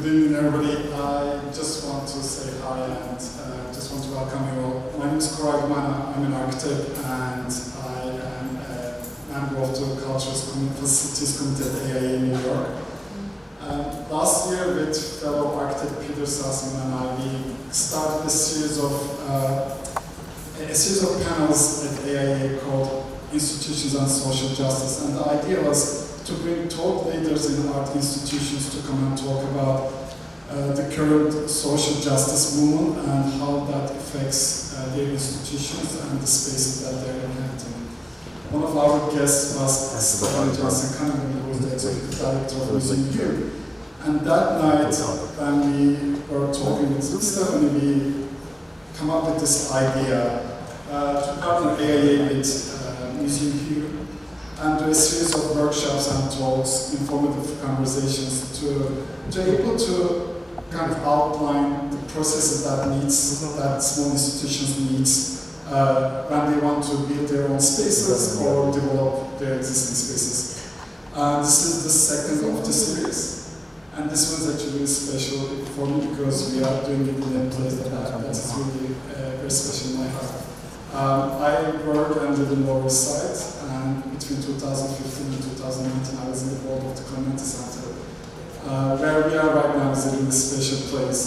Good evening, everybody. I just want to say hi and just want to welcome you all. My name is Koray Gumana. I'm an architect and I am a member of the Cultures Facilities Committee at AIA in New York. Last year, with fellow architect Peter Sussman and I, we started a series of panels at AIA called Institutions and Social Justice, and the idea was to bring thought leaders in art institutions to come and talk about the current social justice movement and how that affects their institutions and the spaces that they're inhabiting. One of our guests was Stephanie Johnson-Cunningham, who was the executive director of Museum Hue. And that night, when we were talking with Stephanie, we come up with this idea to partner AIA with Museum Hue and do a series of workshops and talks, informative conversations to able to kind of outline the processes that small institutions needs when they want to build their own spaces or develop their existing spaces. This is the second of the series, and this one's actually really special for me because we are doing it in a place that is really very special in my heart. I work and live in Lower East Side, and between 2015 and 2019 I was in the board of the Clemente Center. Where we are right now is a really special place.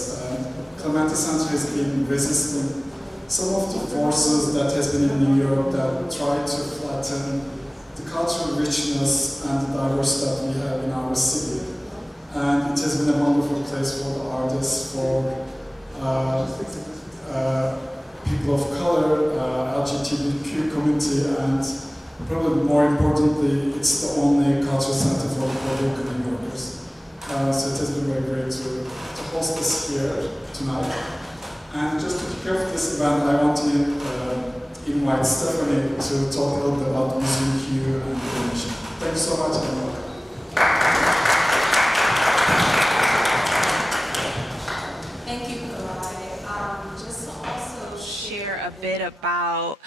Clemente Center has been resisting some of the forces that has been in New York that try to flatten the cultural richness and the diversity that we have in our city. And it has been a wonderful place for the artists, for people of color, LGBTQ community, and probably more importantly, it's the only cultural center for Puerto Rican New Yorkers. So it has been very great to host this here tonight. And just to kick off this event, I want to invite Stephanie to talk a little bit about Museum Hue and the mission. Thanks so much, and welcome. Thank you, Koray. Just to also share a bit about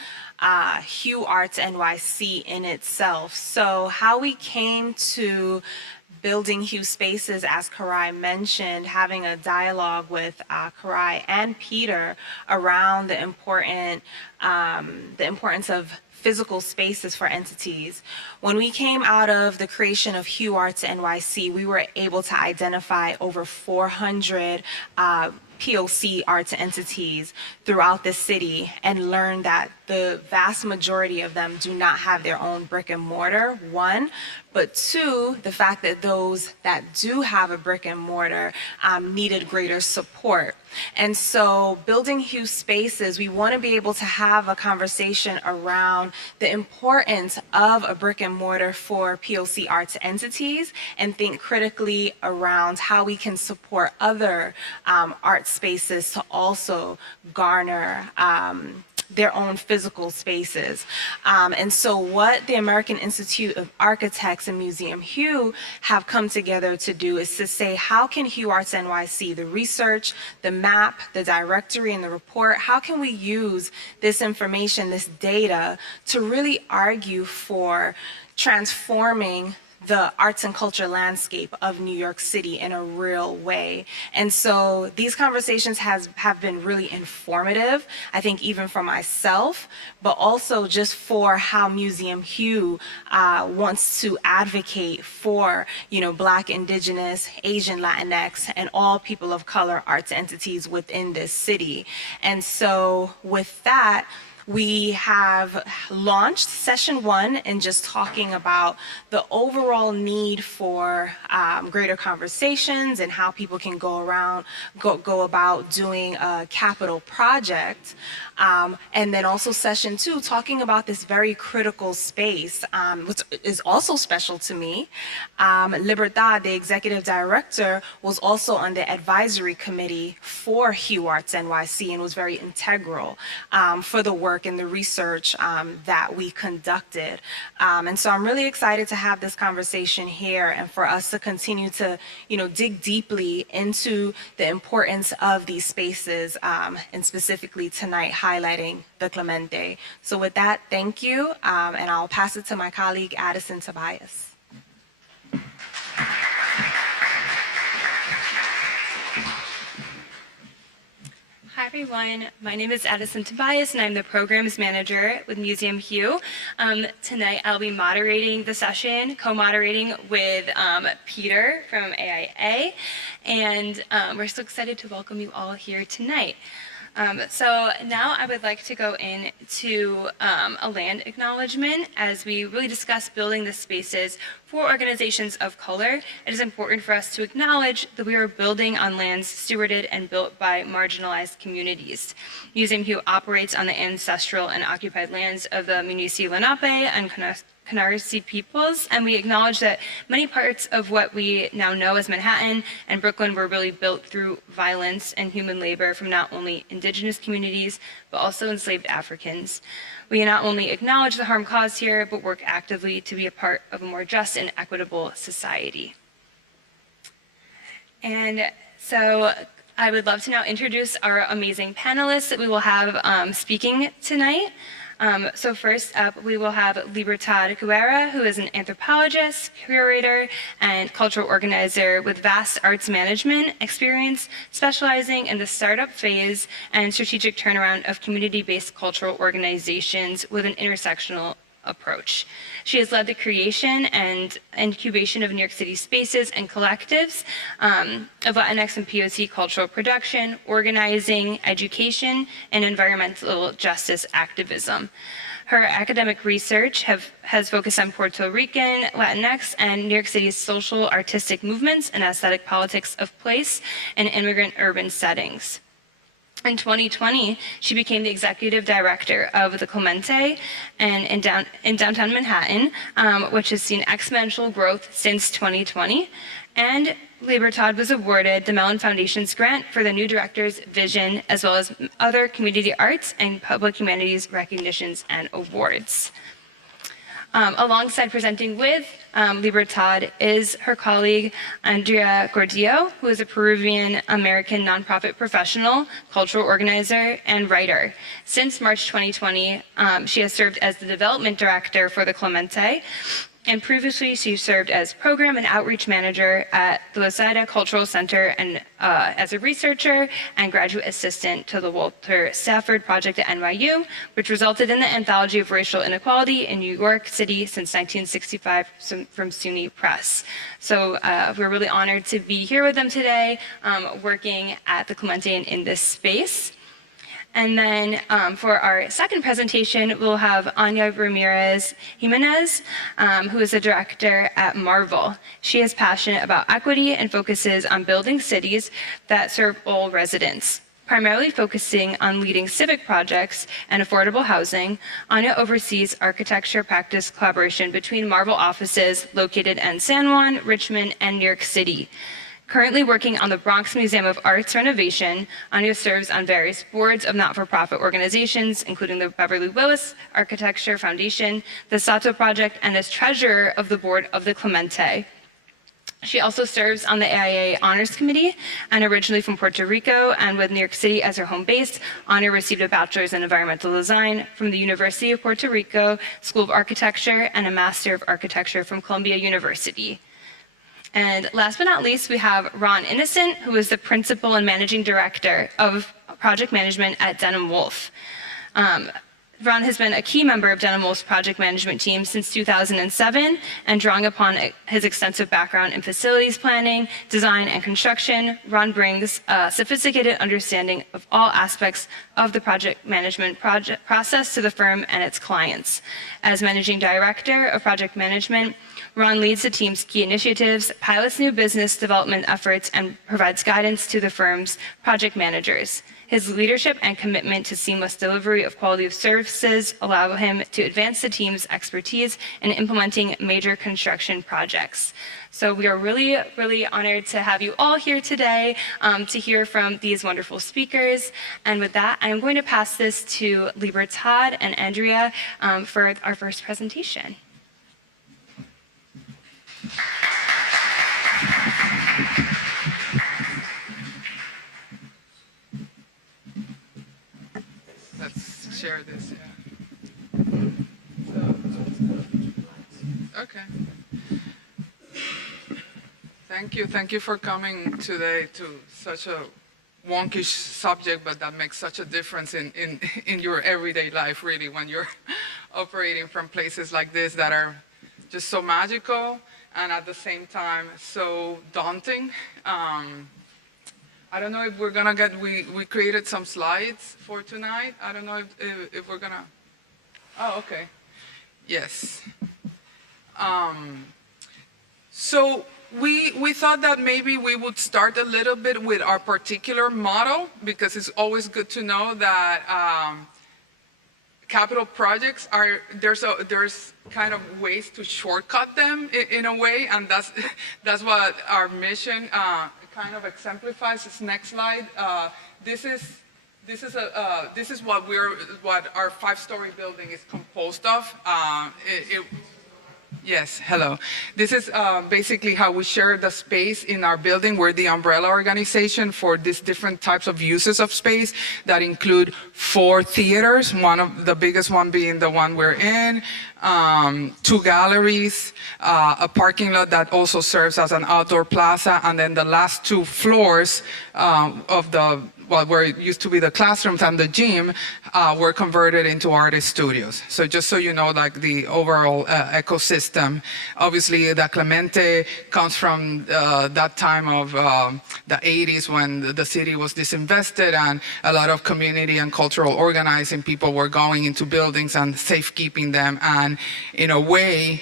Hue Arts NYC in itself. So how we came to building HueSpaces, as Koray mentioned, having a dialogue with Koray and Peter around the importance of physical spaces for entities. When we came out of the creation of Hue Arts NYC, we were able to identify over 400 POC arts entities throughout the city and learn that the vast majority of them do not have their own brick and mortar, one, but two, the fact that those that do have a brick and mortar needed greater support. And so building HueSpaces, we want to be able to have a conversation around the importance of a brick and mortar for POC arts entities and think critically around how we can support other art spaces to also garner their own physical spaces. And so what the American Institute of Architects and Museum Hue have come together to do is to say, how can Hue Arts NYC, the research, the map, the directory, and the report, how can we use this information, this data, to really argue for transforming the arts and culture landscape of New York City in a real way. And so these conversations have been really informative, I think even for myself, but also just for how Museum Hue wants to advocate for, Black, Indigenous, Asian, Latinx, and all people of color arts entities within this city. And so with that, we have launched session 1 in just talking about the overall need for greater conversations and how people can go about doing a capital project. And then also session 2, talking about this very critical space, which is also special to me. Libertad, the executive director, was also on the advisory committee for Hue Arts NYC and was very integral for the work and the research that we conducted. And so I'm really excited to have this conversation here and for us to continue to, dig deeply into the importance of these spaces, and specifically tonight highlighting the Clemente. So with that, thank you, and I'll pass it to my colleague Addison Tobias. everyone. My name is Addison Tobias, and I'm the Programs Manager with Museum Hue. Tonight, I'll be moderating the session, co-moderating with Peter from AIA, and we're so excited to welcome you all here tonight. So now I would like to go into a land acknowledgement as we really discuss building the spaces for organizations of color. It is important for us to acknowledge that we are building on lands stewarded and built by marginalized communities. Museum Hue operates on the ancestral and occupied lands of the Munisi Lenape and Canarsie peoples, and we acknowledge that many parts of what we now know as Manhattan and Brooklyn were really built through violence and human labor from not only indigenous communities, but also enslaved Africans. We not only acknowledge the harm caused here, but work actively to be a part of a more just and equitable society. And so I would love to now introduce our amazing panelists that we will have speaking tonight. So first up, we will have Libertad Guerra, who is an anthropologist, curator, and cultural organizer with vast arts management experience, specializing in the startup phase and strategic turnaround of community-based cultural organizations with an intersectional approach. She has led the creation and incubation of New York City spaces and collectives of Latinx and POC cultural production, organizing, education, and environmental justice activism. Her academic research has focused on Puerto Rican, Latinx, and New York City's social artistic movements and aesthetic politics of place in immigrant urban settings. In 2020, she became the executive director of the Clemente in downtown Manhattan, which has seen exponential growth since 2020. And Libertad was awarded the Mellon Foundation's grant for the new director's vision, as well as other community arts and public humanities recognitions and awards. Alongside presenting with Libertad is her colleague Andrea Gordillo, who is a Peruvian-American nonprofit professional, cultural organizer, and writer. Since March 2020, she has served as the development director for the Clemente, and previously she served as program and outreach manager at the Losada Cultural Center and as a researcher and graduate assistant to the Walter Stafford Project at NYU, which resulted in the Anthology of Racial Inequality in New York City since 1965 from SUNY Press. So we're really honored to be here with them today, working at the Clemente in this space. And then for our second presentation, we'll have Anya Ramirez Jimenez, who is a director at Marvel. She is passionate about equity and focuses on building cities that serve all residents. Primarily focusing on leading civic projects and affordable housing, Anya oversees architecture practice collaboration between Marvel offices located in San Juan, Richmond, and New York City. Currently working on the Bronx Museum of Art's renovation, Anya serves on various boards of not-for-profit organizations, including the Beverly Willis Architecture Foundation, the Sato Project, and is treasurer of the board of the Clemente. She also serves on the AIA Honors Committee, and originally from Puerto Rico and with New York City as her home base, Anya received a bachelor's in environmental design from the University of Puerto Rico School of Architecture and a Master of Architecture from Columbia University. And last but not least, we have Ron Innocent, who is the principal and managing director of project management at Denham Wolf. Ron has been a key member of Denham Wolf's project management team since 2007, and drawing upon his extensive background in facilities planning, design, and construction, Ron brings a sophisticated understanding of all aspects of the project management process to the firm and its clients. As managing director of project management, Ron leads the team's key initiatives, pilots new business development efforts, and provides guidance to the firm's project managers. His leadership and commitment to seamless delivery of quality of services allow him to advance the team's expertise in implementing major construction projects. So we are really, really honored to have you all here today to hear from these wonderful speakers. And with that, I am going to pass this to Libertad and Andrea for our first presentation. Let's share this, yeah. Okay. Thank you for coming today to such a wonkish subject, but that makes such a difference in your everyday life, really, when you're operating from places like this that are just so magical and at the same time so daunting. I don't know if we're gonna get, we created some slides for tonight. I don't know if we're gonna, oh, okay. Yes. So we thought that maybe we would start a little bit with our particular model, because it's always good to know that capital projects are, there's kind of ways to shortcut them in a way, and that's what our mission kind of exemplifies. This next slide. This is what our 5-story building is composed of. Yes, hello. This is basically how we share the space in our building. We're the umbrella organization for these different types of uses of space that include 4 theaters, one of the biggest one being the one we're in, 2 galleries, a parking lot that also serves as an outdoor plaza, and then the last 2 floors of the where it used to be the classrooms and the gym, were converted into artist studios. So just so you know, like the overall ecosystem. Obviously, the Clemente comes from that time of the 80s when the city was disinvested and a lot of community and cultural organizing people were going into buildings and safekeeping them. And in a way,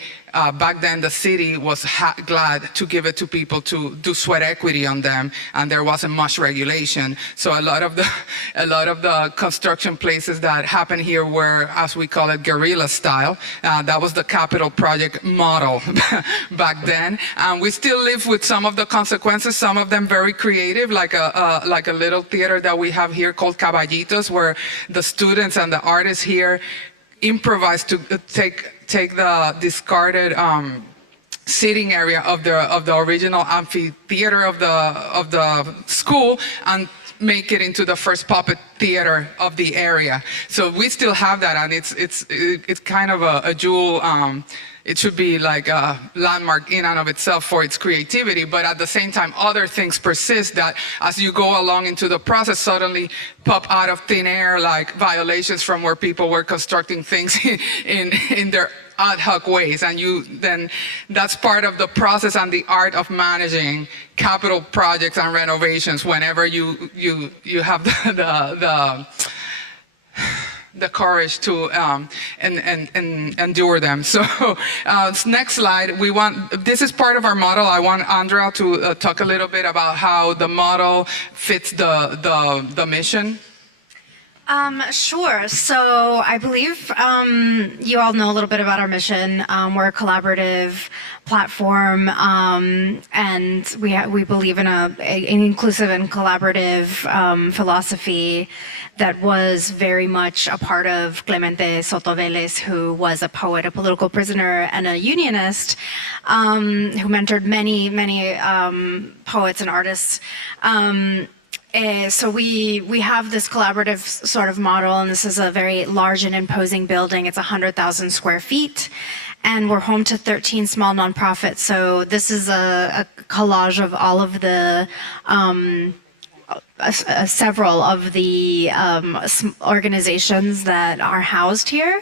back then the city was glad to give it to people to do sweat equity on them, and there wasn't much regulation. So a lot of the construction places that happened here were, as we call it, guerrilla style. That was the capital project model back then. And we still live with some of the consequences, some of them very creative, like a little theater that we have here called Caballitos, where the students and the artists here improvise to take the discarded seating area of the original amphitheater of the school and make it into the first puppet theater of the area. So we still have that, and it's kind of a jewel. It should be like a landmark in and of itself for its creativity, but at the same time, other things persist that as you go along into the process suddenly pop out of thin air, like violations from where people were constructing things in their ad hoc ways. And then that's part of the process and the art of managing capital projects and renovations whenever you have the courage to and endure them. So next slide, this is part of our model. I want Andrea to talk a little bit about how the model fits the mission. Sure. So I believe you all know a little bit about our mission. We're a collaborative platform, and we believe in an inclusive and collaborative philosophy that was very much a part of Clemente Soto Vélez, who was a poet, a political prisoner, and a unionist, who mentored many poets and artists. So we have this collaborative sort of model, and this is a very large and imposing building. It's 100,000 square feet, and we're home to 13 small nonprofits. So this is a collage of all of the several of the organizations that are housed here.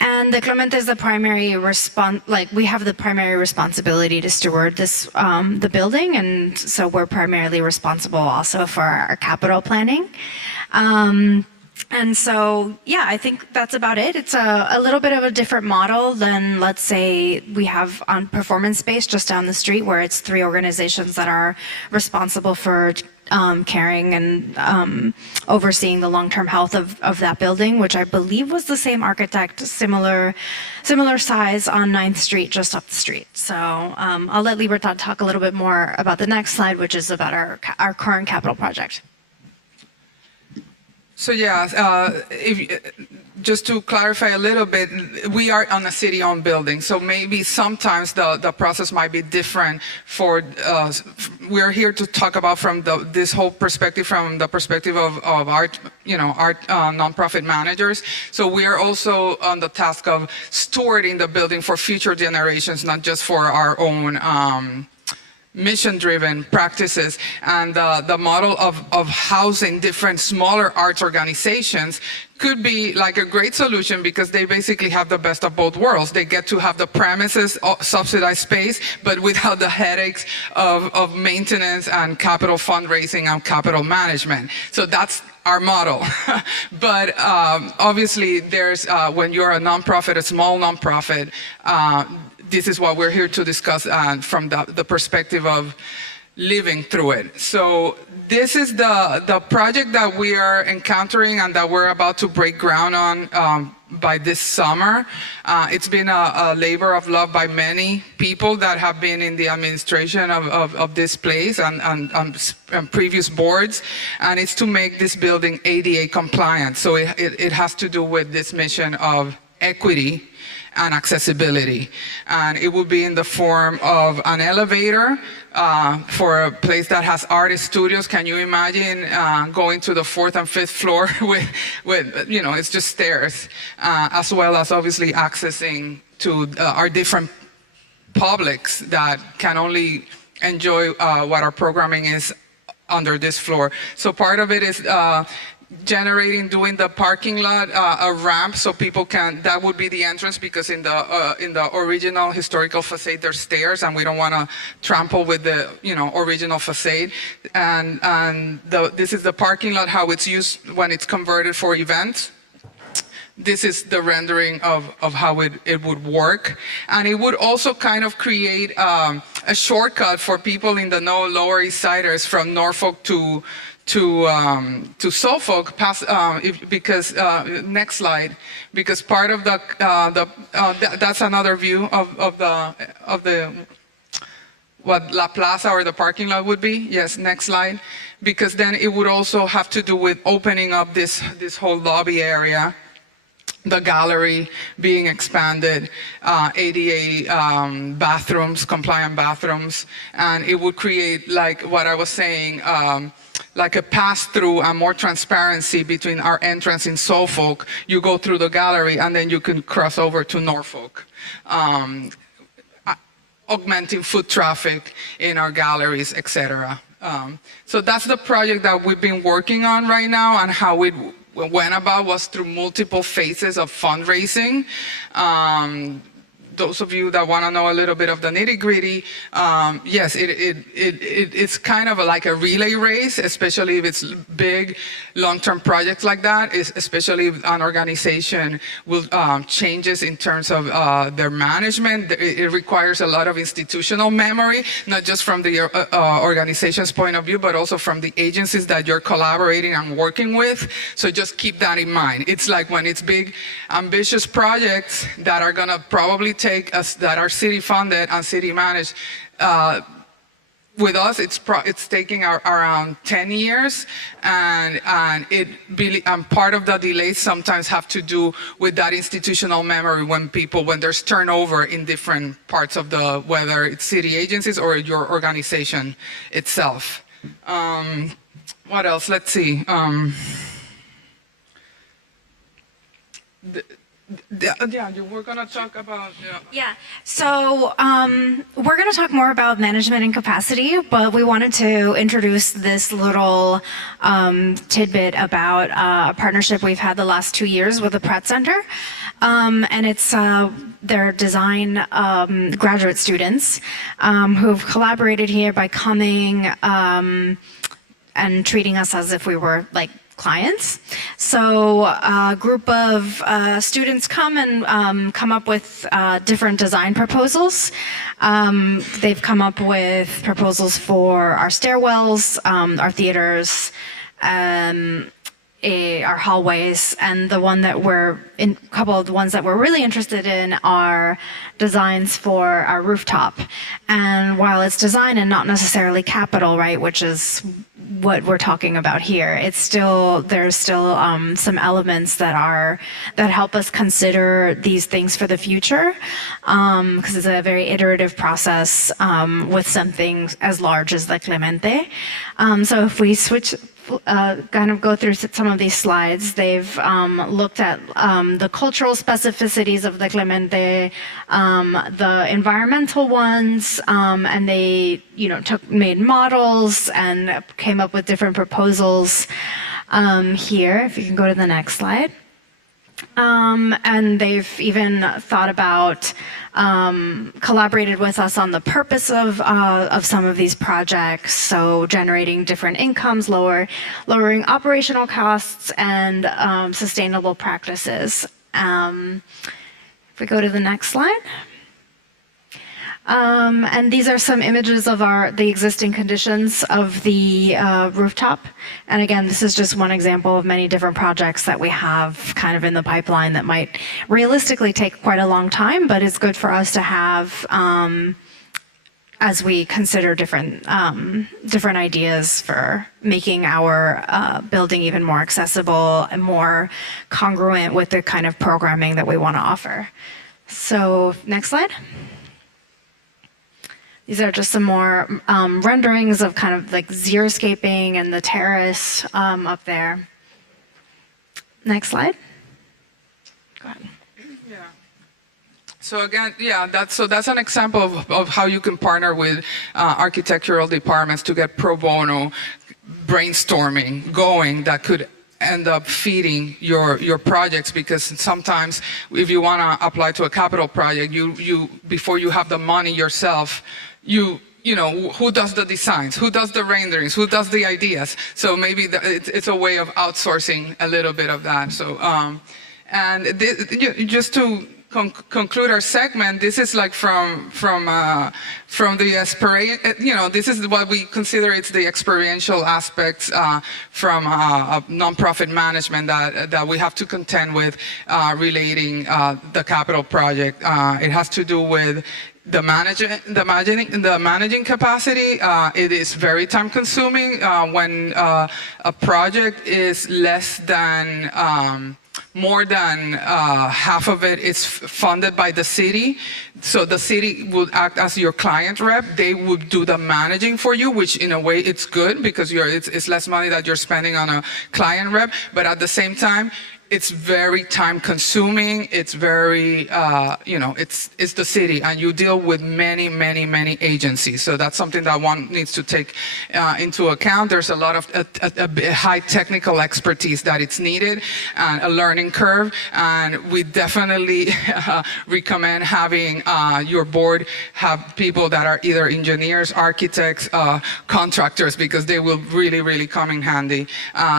And the Clemente is the primary we have the primary responsibility to steward this, the building, and so we're primarily responsible also for our capital planning. And so, yeah, I think that's about it. It's a little bit of a different model than, let's say, we have on Performance Space just down the street, where it's 3 organizations that are responsible for caring and overseeing the long-term health of that building, which I believe was the same architect, similar size on 9th Street, just up the street. So I'll let Libertad talk a little bit more about the next slide, which is about our current capital project. So yeah, just to clarify a little bit, we are on a city-owned building, so maybe sometimes the process might be different for, we're here to talk about from this whole perspective, from the perspective of art, art nonprofit managers. So we are also on the task of stewarding the building for future generations, not just for our own mission-driven practices, and the model of housing different smaller arts organizations could be like a great solution because they basically have the best of both worlds. They get to have the premises, subsidized space, but without the headaches of maintenance and capital fundraising and capital management. So that's our model. But obviously there's, when you're a nonprofit, a small nonprofit, this is what we're here to discuss from the perspective of living through it. So this is the project that we are encountering and that we're about to break ground on by this summer. It's been a labor of love by many people that have been in the administration of this place and previous boards, and it's to make this building ADA compliant. So it has to do with this mission of equity and accessibility. And it will be in the form of an elevator for a place that has artist studios. Can you imagine going to the 4th and 5th floor with you know, it's just stairs, as well as obviously accessing to our different publics that can only enjoy what our programming is under this floor. So part of it is doing the parking lot a ramp so people can, that would be the entrance, because in the original historical facade there's stairs and we don't want to trample with the, you know, original facade. And this is the parking lot, how it's used when it's converted for events. This is the rendering of how it would work. And it would also kind of create a shortcut for people in the Lower East Siders from Norfolk to Suffolk, because next slide, because part of that's another view of the what La Plaza or the parking lot would be. Yes, next slide, because then it would also have to do with opening up this whole lobby area, the gallery being expanded, ADA bathrooms, compliant bathrooms, and it would create, like what I was saying, like a pass-through and more transparency between our entrance in Suffolk. You go through the gallery and then you can cross over to Norfolk, augmenting foot traffic in our galleries, etc. So that's the project that we've been working on right now, and how it went about was through multiple phases of fundraising. Those of you that want to know a little bit of the nitty-gritty, yes, it's kind of like a relay race, especially if it's big, long-term projects like that, especially if an organization will changes in terms of their management. It requires a lot of institutional memory, not just from the organization's point of view, but also from the agencies that you're collaborating and working with. So just keep that in mind. It's like when it's big, ambitious projects that are gonna probably take us, that are city funded and city managed. With us, it's taking around 10 years, and part of the delays sometimes have to do with that institutional memory when there's turnover in different parts of whether it's city agencies or your organization itself. What else? Let's see. You were going to talk about... Yeah, so we're going to talk more about management and capacity, but we wanted to introduce this little tidbit about a partnership we've had the last 2 years with the Pratt Center. And it's their design graduate students who've collaborated here by coming and treating us as if we were like clients. So a group of students come and come up with different design proposals. They've come up with proposals for our stairwells, our theaters, our hallways, and a couple of the ones that we're really interested in are designs for our rooftop. And while it's design and not necessarily capital, right, which is what we're talking about here, there's still some elements that help us consider these things for the future, because it's a very iterative process with something as large as the Clemente. So if we switch kind of go through some of these slides. They've looked at the cultural specificities of the Clemente, the environmental ones, and they, made models and came up with different proposals here. If you can go to the next slide. And they've even thought about, collaborated with us on the purpose of some of these projects. So generating different incomes, lowering operational costs, and sustainable practices. If we go to the next slide. And these are some images of the existing conditions of the rooftop. And again, this is just one example of many different projects that we have kind of in the pipeline that might realistically take quite a long time, but it's good for us to have as we consider different ideas for making our building even more accessible and more congruent with the kind of programming that we want to offer. So next slide. These are just some more renderings of kind of like xeriscaping and the terrace up there. Next slide. Go ahead. Yeah. So again, that's an example of how you can partner with architectural departments to get pro bono brainstorming going that could end up feeding your projects, because sometimes if you want to apply to a capital project, you before you have the money yourself, you know, who does the designs, who does the renderings, who does the ideas. So maybe it's a way of outsourcing a little bit of that. So just to conclude our segment, this is like from the this is what we consider it's the experiential aspects from nonprofit management that we have to contend with relating the capital project. It has to do with the managing capacity. It is very time consuming when a project is less than more than half of it is funded by the city. So the city would act as your client rep. They would do the managing for you, which in a way it's good because it's less money that you're spending on a client rep. But at the same time, it's very time consuming. It's very, it's the city, and you deal with many agencies. So that's something that one needs to take into account. There's a lot of a high technical expertise that it's needed, and a learning curve. And we definitely recommend having your board have people that are either engineers, architects, contractors, because they will really come in handy.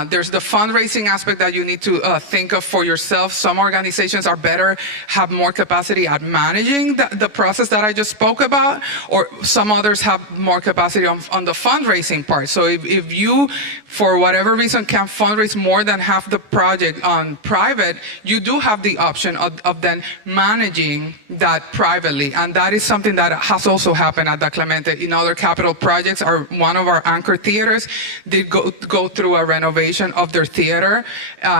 There's the fundraising aspect that you need to think of for yourself. Some organizations are better, have more capacity at managing the process that I just spoke about, or some others have more capacity on the fundraising part. So if you, for whatever reason, can fundraise more than half the project on private, you do have the option of then managing that privately. And that is something that has also happened at the Clemente. In other capital projects, one of our anchor theaters did go through a renovation of their theater.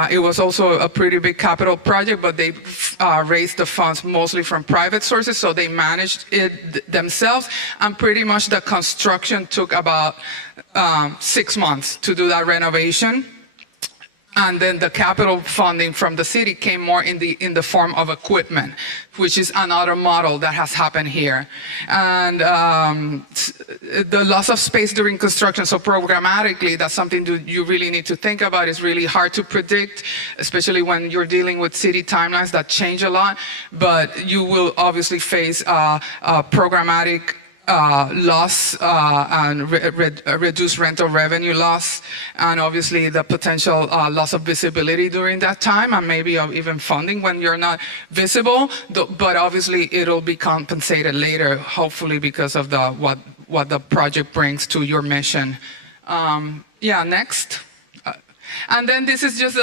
It was also a pretty big capital project, but they raised the funds mostly from private sources, so they managed it themselves, and pretty much the construction took about 6 months to do that renovation. And then the capital funding from the city came more in the form of equipment, which is another model that has happened here. And the loss of space during construction, so programmatically, that's something you really need to think about. It's really hard to predict, especially when you're dealing with city timelines that change a lot. But you will obviously face programmatic loss and reduced rental revenue loss, and obviously the potential loss of visibility during that time, and maybe of even funding when you're not visible. But obviously it'll be compensated later, hopefully, because of what the project brings to your mission. Next. And then this is just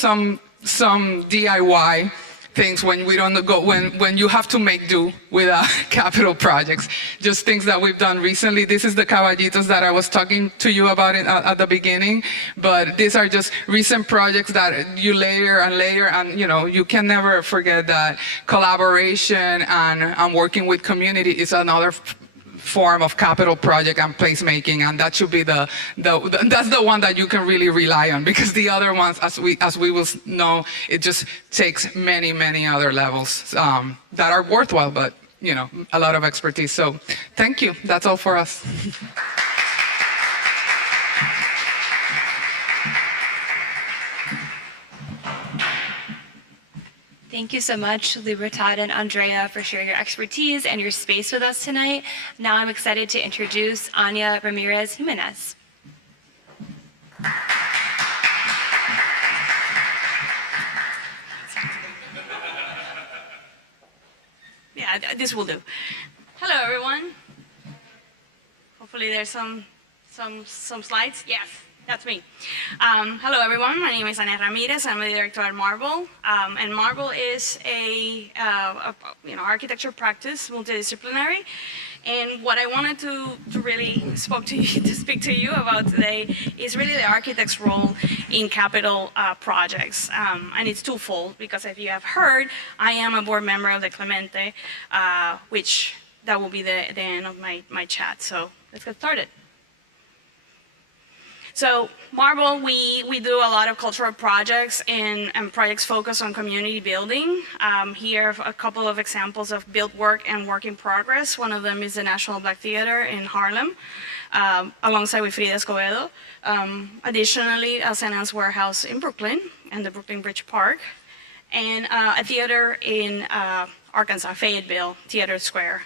some DIY things when we don't go, when you have to make do with capital projects. Just things that we've done recently. This is the caballitos that I was talking to you about at the beginning. But these are just recent projects that you layer and layer, and you can never forget that collaboration and working with community is another form of capital project and placemaking, and that should be that's the one that you can really rely on, because the other ones, as we will know, it just takes many other levels that are worthwhile, but a lot of expertise. So thank you. That's all for us. Thank you so much, Libertad and Andrea, for sharing your expertise and your space with us tonight. Now I'm excited to introduce Anya Ramirez Jimenez. Yeah, this will do. Hello, everyone. Hopefully there's some slides. Yes. That's me. Hello, everyone. My name is Ana Ramirez. I'm the director at Marble, and Marble is a architecture practice, multidisciplinary. And what I wanted to really speak to you about today is really the architect's role in capital projects, and it's twofold, because if you have heard, I am a board member of the Clemente, which that will be the end of my chat. So let's get started. So Marble, we do a lot of cultural projects and projects focused on community building. Here are a couple of examples of built work and work in progress. One of them is the National Black Theater in Harlem, alongside with Frida Escobedo. Additionally, a Sentence Warehouse in Brooklyn and the Brooklyn Bridge Park, and a theater in Arkansas, Fayetteville, Theater Square,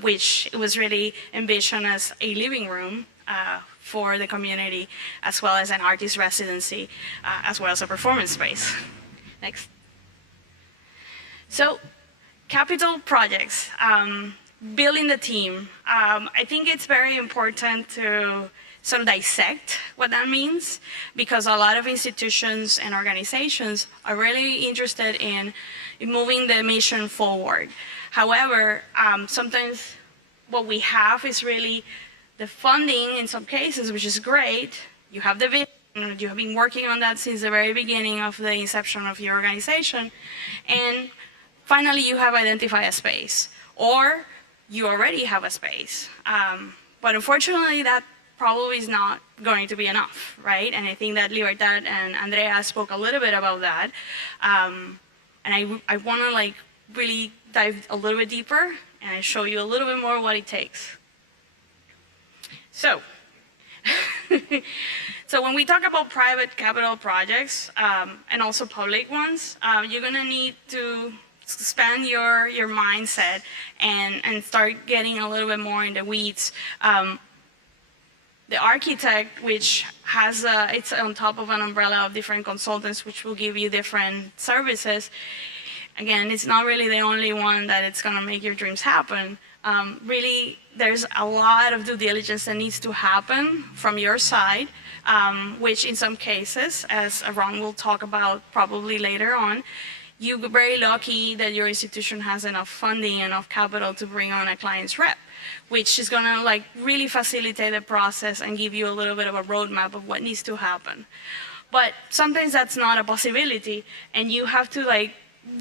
which was really envisioned as a living room for the community, as well as an artist residency, as well as a performance space. Next. So, capital projects, building the team. I think it's very important to sort of dissect what that means, because a lot of institutions and organizations are really interested in moving the mission forward. However, sometimes what we have is really the funding in some cases, which is great. You have the vision, you have been working on that since the very beginning of the inception of your organization. And finally, you have identified a space, or you already have a space. But unfortunately, that probably is not going to be enough, right? And I think that Libertad and Andrea spoke a little bit about that. And I want to really dive a little bit deeper and show you a little bit more what it takes. So, when we talk about private capital projects and also public ones, you're going to need to expand your mindset and start getting a little bit more in the weeds. The architect, which has it's on top of an umbrella of different consultants, which will give you different services. Again, it's not really the only one that it's going to make your dreams happen. Really, there's a lot of due diligence that needs to happen from your side, which in some cases, as Ron will talk about probably later on, you're very lucky that your institution has enough funding, enough capital to bring on a client's rep, which is going to really facilitate the process and give you a little bit of a roadmap of what needs to happen. But sometimes that's not a possibility, and you have to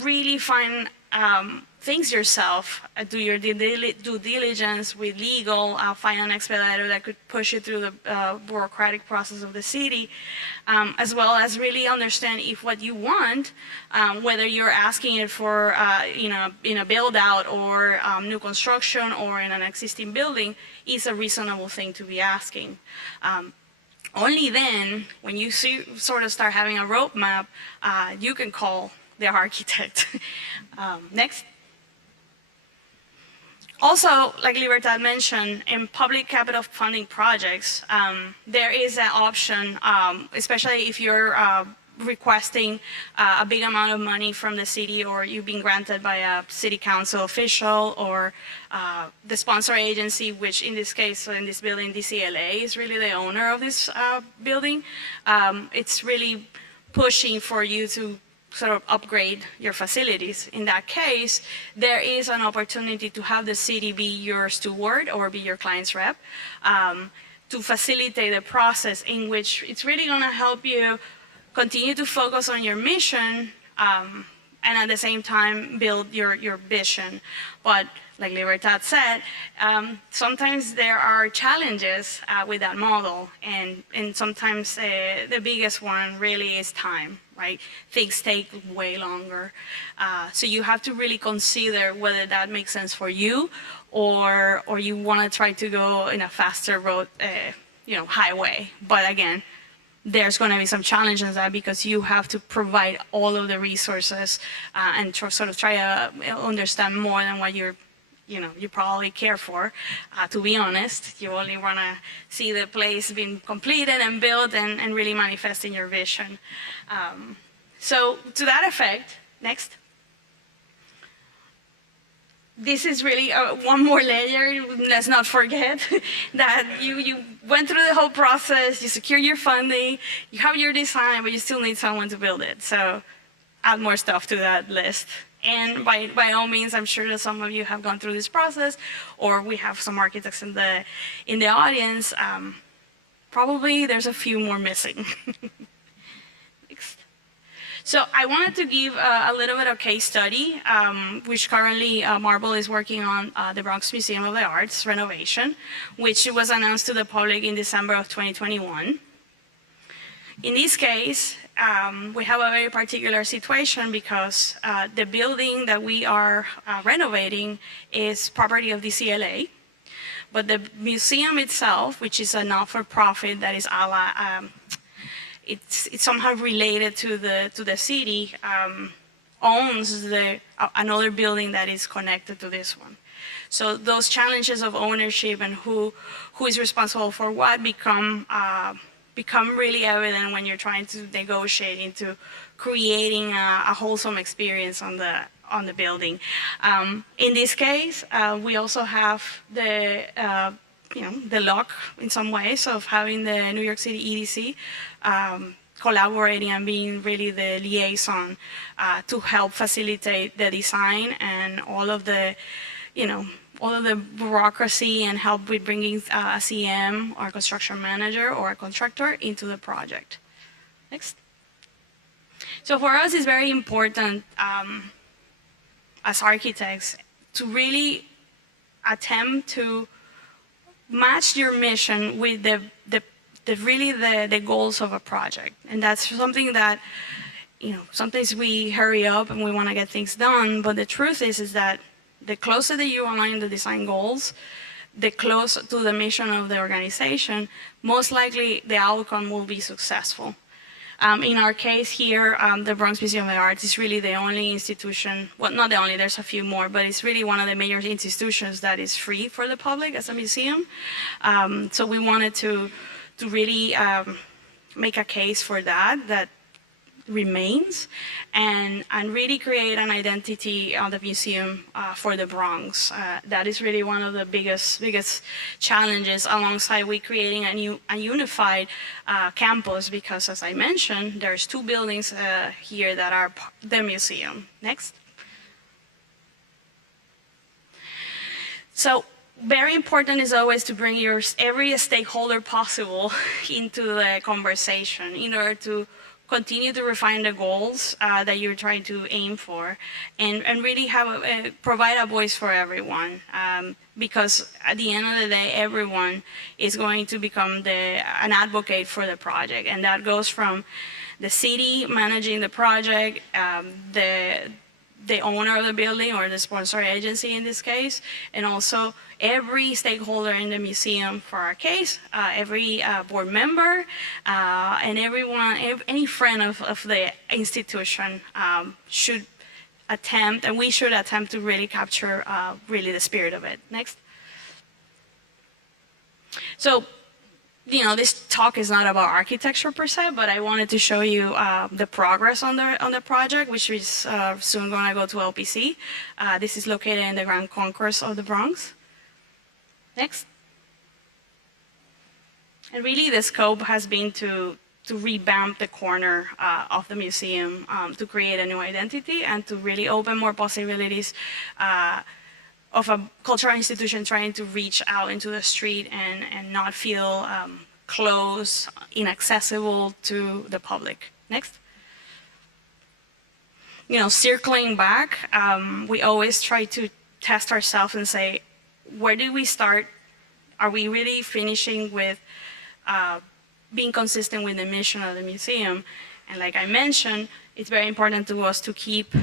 really find things yourself, do your due diligence with legal, find an expediter that could push you through the bureaucratic process of the city, as well as really understand if what you want, whether you're asking it for in a build out or new construction or in an existing building, is a reasonable thing to be asking. Only then, when you sort of start having a roadmap, you can call the architect. Next. Also, like Libertad mentioned, in public capital funding projects, there is an option, especially if you're requesting a big amount of money from the city, or you've been granted by a city council official or the sponsor agency, which in this case, so in this building, DCLA is really the owner of this building. It's really pushing for you to sort of upgrade your facilities. In that case, there is an opportunity to have the city be your steward or be your client's rep to facilitate the process, in which it's really going to help you continue to focus on your mission, and at the same time build your vision. But like Libertad said, sometimes there are challenges with that model, and sometimes the biggest one really is time, right? Things take way longer. So you have to really consider whether that makes sense for you, or you want to try to go in a faster road, highway. But again, there's going to be some challenges in that, because you have to provide all of the resources and sort of try to understand more than what you probably care for. To be honest, you only want to see the place being completed and built and really manifesting your vision. So to that effect, next. This is really one more layer. Let's not forget that you went through the whole process, you secured your funding, you have your design, but you still need someone to build it. So add more stuff to that list. And by all means, I'm sure that some of you have gone through this process, or we have some architects in the audience. Probably there's a few more missing. So I wanted to give a little bit of case study, which currently Marble is working on the Bronx Museum of the Arts renovation, which was announced to the public in December of 2021. In this case, we have a very particular situation, because the building that we are renovating is property of DCLA, but the museum itself, which is a not-for-profit that is it's somehow related to the city, owns another building that is connected to this one. So those challenges of ownership and who is responsible for what become really evident when you're trying to negotiate into creating a wholesome experience on the building. In this case, we also have the luck in some ways of having the New York City EDC collaborating and being really the liaison to help facilitate the design and all of the bureaucracy, and help with bringing a CM or a construction manager or a contractor into the project. Next. So for us, it's very important as architects to really attempt to match your mission with the goals of a project. And that's something that, sometimes we hurry up and we want to get things done, but the truth is that the closer that you align the design goals, the closer to the mission of the organization, most likely the outcome will be successful. In our case here, the Bronx Museum of the Arts is really the only institution, well, not the only, there's a few more, but it's really one of the major institutions that is free for the public as a museum. So we wanted to really make a case for that remains, and really create an identity of the museum for the Bronx. That is really one of the biggest challenges, alongside with creating a unified campus, because as I mentioned, there's two buildings here that are the museum. Next. So very important is always to bring every stakeholder possible into the conversation in order to continue to refine the goals that you're trying to aim for, and really provide a voice for everyone, because at the end of the day, everyone is going to become an advocate for the project, and that goes from the city managing the project, the owner of the building or the sponsor agency in this case, and also every stakeholder in the museum for our case, every board member, and everyone, any friend of the institution should attempt, and we should attempt to really capture really the spirit of it. Next. So, this talk is not about architecture per se, but I wanted to show you the progress on the project, which is soon going to go to LPC. This is located in the Grand Concourse of the Bronx. Next. And really the scope has been to revamp the corner of the museum, to create a new identity and to really open more possibilities of a cultural institution trying to reach out into the street and not feel close, inaccessible to the public. Next. circling back, we always try to test ourselves and say, where did we start? Are we really finishing with being consistent with the mission of the museum? And like I mentioned, it's very important to us to keep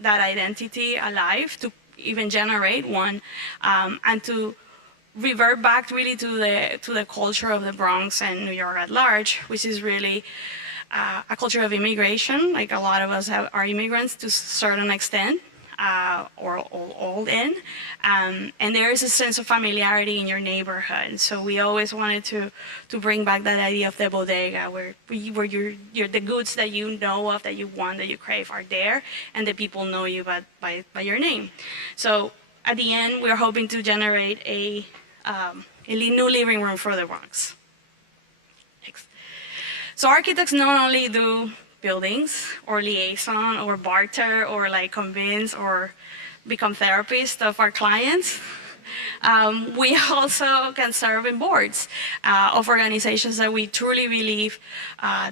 that identity alive, to even generate one, and to revert back really to the culture of the Bronx and New York at large, which is really a culture of immigration. Like a lot of us are immigrants to a certain extent, or all in, and there is a sense of familiarity in your neighborhood. So we always wanted to bring back that idea of the bodega, where the goods that you know of, that you want, that you crave, are there, and the people know you by your name. So at the end, we're hoping to generate a new living room for the Bronx. Next. So architects not only do buildings or liaison or barter or like convince or become therapists of our clients, we also can serve in boards of organizations that we truly believe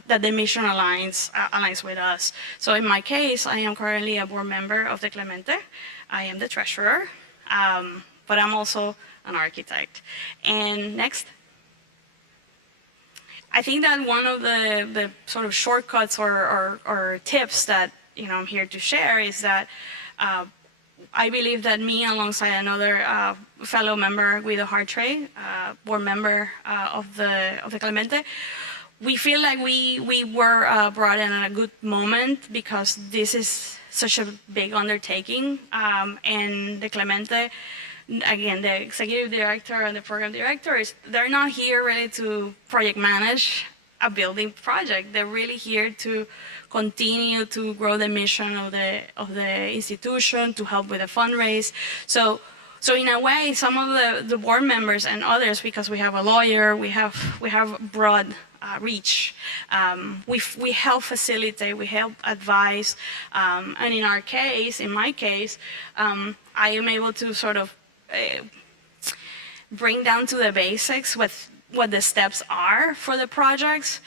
that the mission aligns with us. So in my case, I am currently a board member of the Clemente. I am the treasurer, but I'm also an architect. And next. I think that one of the sort of shortcuts or tips that I'm here to share is that I believe that me, alongside another fellow member, Guido Hartrey, board member of the Clemente, we feel like we were brought in at a good moment, because this is such a big undertaking, and the Clemente, again, the executive director and the program director, they're not here really to project manage a building project. They're really here to continue to grow the mission of the institution, to help with the fundraise. So in a way, some of the board members and others, because we have a lawyer, we have broad reach. We help facilitate, we help advise, and in my case, I am able to sort of bring down to the basics what the steps are for the projects,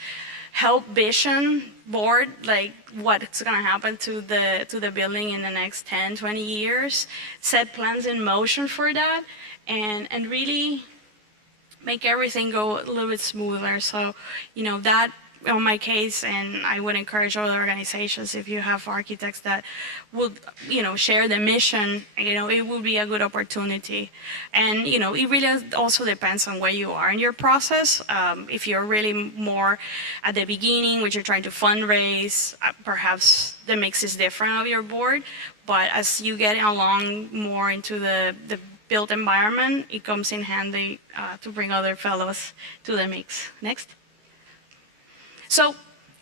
help vision board like what's going to happen to the building in the next 10, 20 years, set plans in motion for that, and really make everything go a little bit smoother. So that, in my case, and I would encourage other organizations, if you have architects that would share the mission, it would be a good opportunity. And it really also depends on where you are in your process. If you're really more at the beginning, which you're trying to fundraise, perhaps the mix is different of your board. But as you get along more into the built environment, it comes in handy to bring other fellows to the mix. Next. So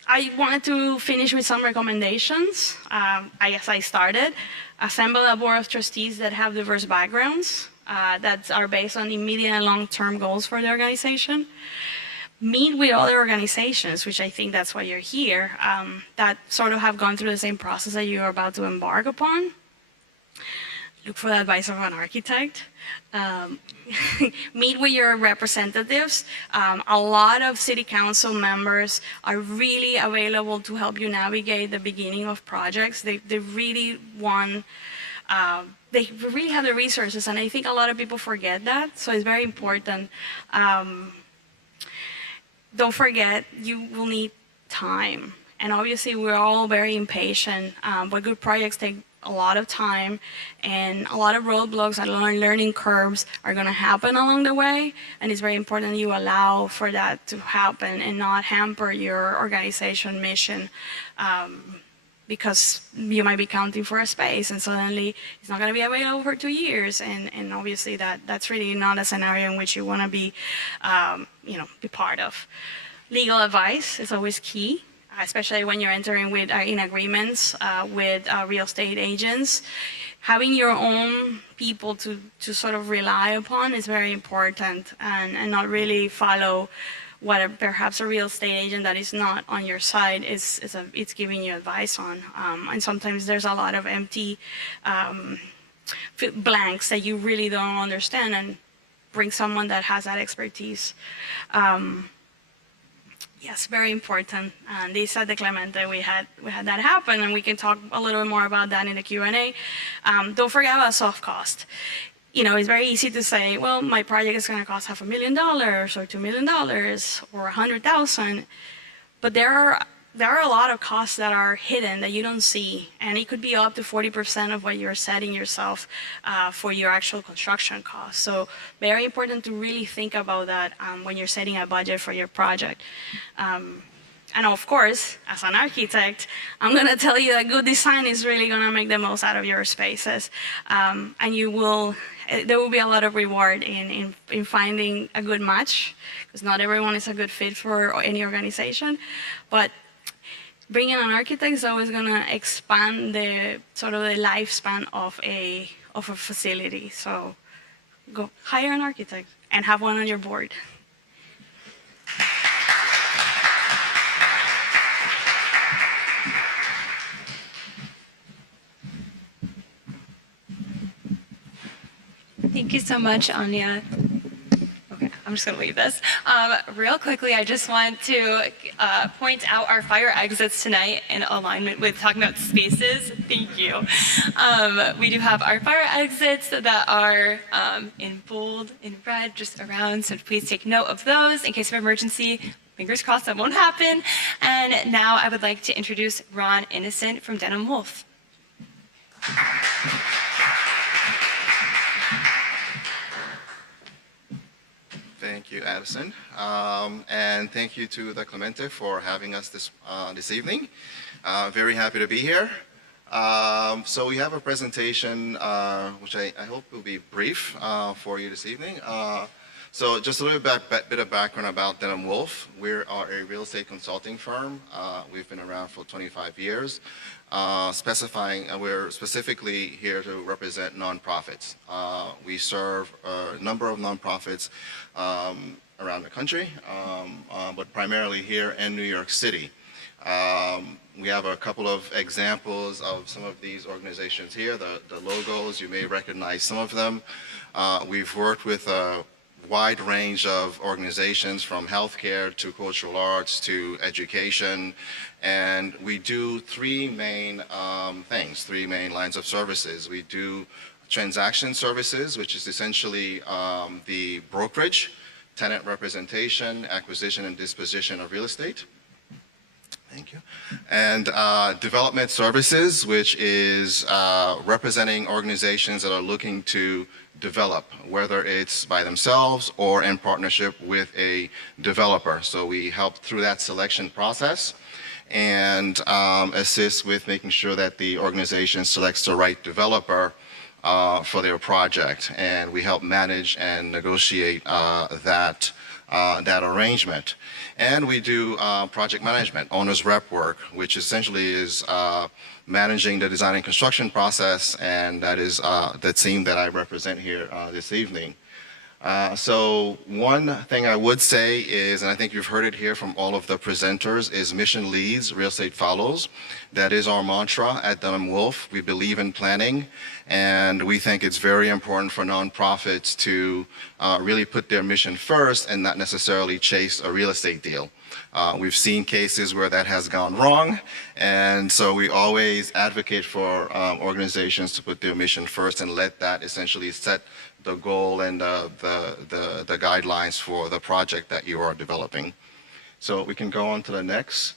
I wanted to finish with some recommendations. I started. Assemble a board of trustees that have diverse backgrounds, that are based on immediate and long-term goals for the organization. Meet with other organizations, which I think that's why you're here, that sort of have gone through the same process that you're about to embark upon. Look for the advice of an architect. Meet with your representatives. A lot of city council members are really available to help you navigate the beginning of projects. They really want, they really have the resources, and I think a lot of people forget that, so it's very important. Don't forget, you will need time. And obviously we're all very impatient, but good projects take a lot of time, and a lot of roadblocks and learning curves are going to happen along the way, and it's very important that you allow for that to happen and not hamper your organization mission, because you might be counting for a space and suddenly it's not going to be available for 2 years, and obviously that's really not a scenario in which you want to be part of. Legal advice is always key, especially when you're entering in agreements with real estate agents. Having your own people to sort of rely upon is very important, and not really follow what perhaps a real estate agent that is not on your side it's giving you advice on. And sometimes there's a lot of empty blanks that you really don't understand, and bring someone that has that expertise. Yes, very important. And this at the Clemente, we had that happen, and we can talk a little bit more about that in the Q&A. Don't forget about soft cost. You know, it's very easy to say, well, my project is going to cost $500,000 or $2 million or 100,000, but there are a lot of costs that are hidden that you don't see, and it could be up to 40% of what you're setting yourself for your actual construction costs. So very important to really think about that when you're setting a budget for your project. And of course, as an architect, I'm going to tell you that good design is really going to make the most out of your spaces, and there will be a lot of reward in finding a good match, because not everyone is a good fit for any organization, but bringing an architect is always going to expand the sort of the lifespan of a facility. So go hire an architect and have one on your board. Thank you so much, Anya. Okay, I'm just going to leave this. Real quickly, I just want to point out our fire exits tonight in alignment with talking about spaces. Thank you. We do have our fire exits that are in bold, in red, just around, so please take note of those in case of emergency. Fingers crossed that won't happen. And now I would like to introduce Ron Innocent from Denim Wolf. Thank you, Addison. And thank you to the Clemente for having us this evening. Very happy to be here. So we have a presentation which I hope will be brief for you this evening. So just a little bit of background about Denim Wolf. We are a real estate consulting firm. We've been around for 25 years. We're specifically here to represent nonprofits. We serve a number of nonprofits around the country, but primarily here in New York City. We have a couple of examples of some of these organizations here. The logos, you may recognize some of them. We've worked with a wide range of organizations, from healthcare to cultural arts to education, and we do three main lines of services. We do transaction services, which is essentially the brokerage, tenant representation, acquisition and disposition of real estate. Thank you. And development services, which is representing organizations that are looking to develop, whether it's by themselves or in partnership with a developer. So we help through that selection process and assist with making sure that the organization selects the right developer for their project. And we help manage and negotiate that arrangement. And we do project management, owner's rep work, which essentially is managing the design and construction process, and that is the team that I represent here this evening. So one thing I would say is, and I think you've heard it here from all of the presenters, is mission leads, real estate follows. That is our mantra at Denim Wolf. We believe in planning, and we think it's very important for nonprofits to really put their mission first and not necessarily chase a real estate deal. We've seen cases where that has gone wrong, and so we always advocate for organizations to put their mission first and let that essentially set the goal and the guidelines for the project that you are developing. So we can go on to the next.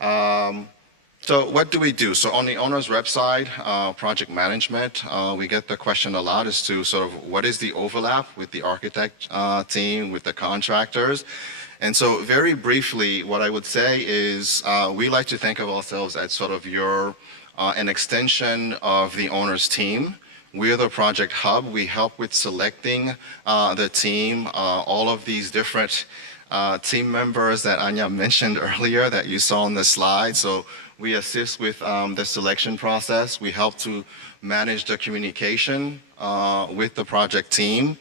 So what do we do? So on the owner's rep side, project management, we get the question a lot as to sort of what is the overlap with the architect team, with the contractors. And so very briefly, what I would say is we like to think of ourselves as sort of an extension of the owner's team. We're the project hub. We help with selecting the team, all of these different team members that Anya mentioned earlier that you saw on the slide. So we assist with the selection process. We help to manage the communication with the project team.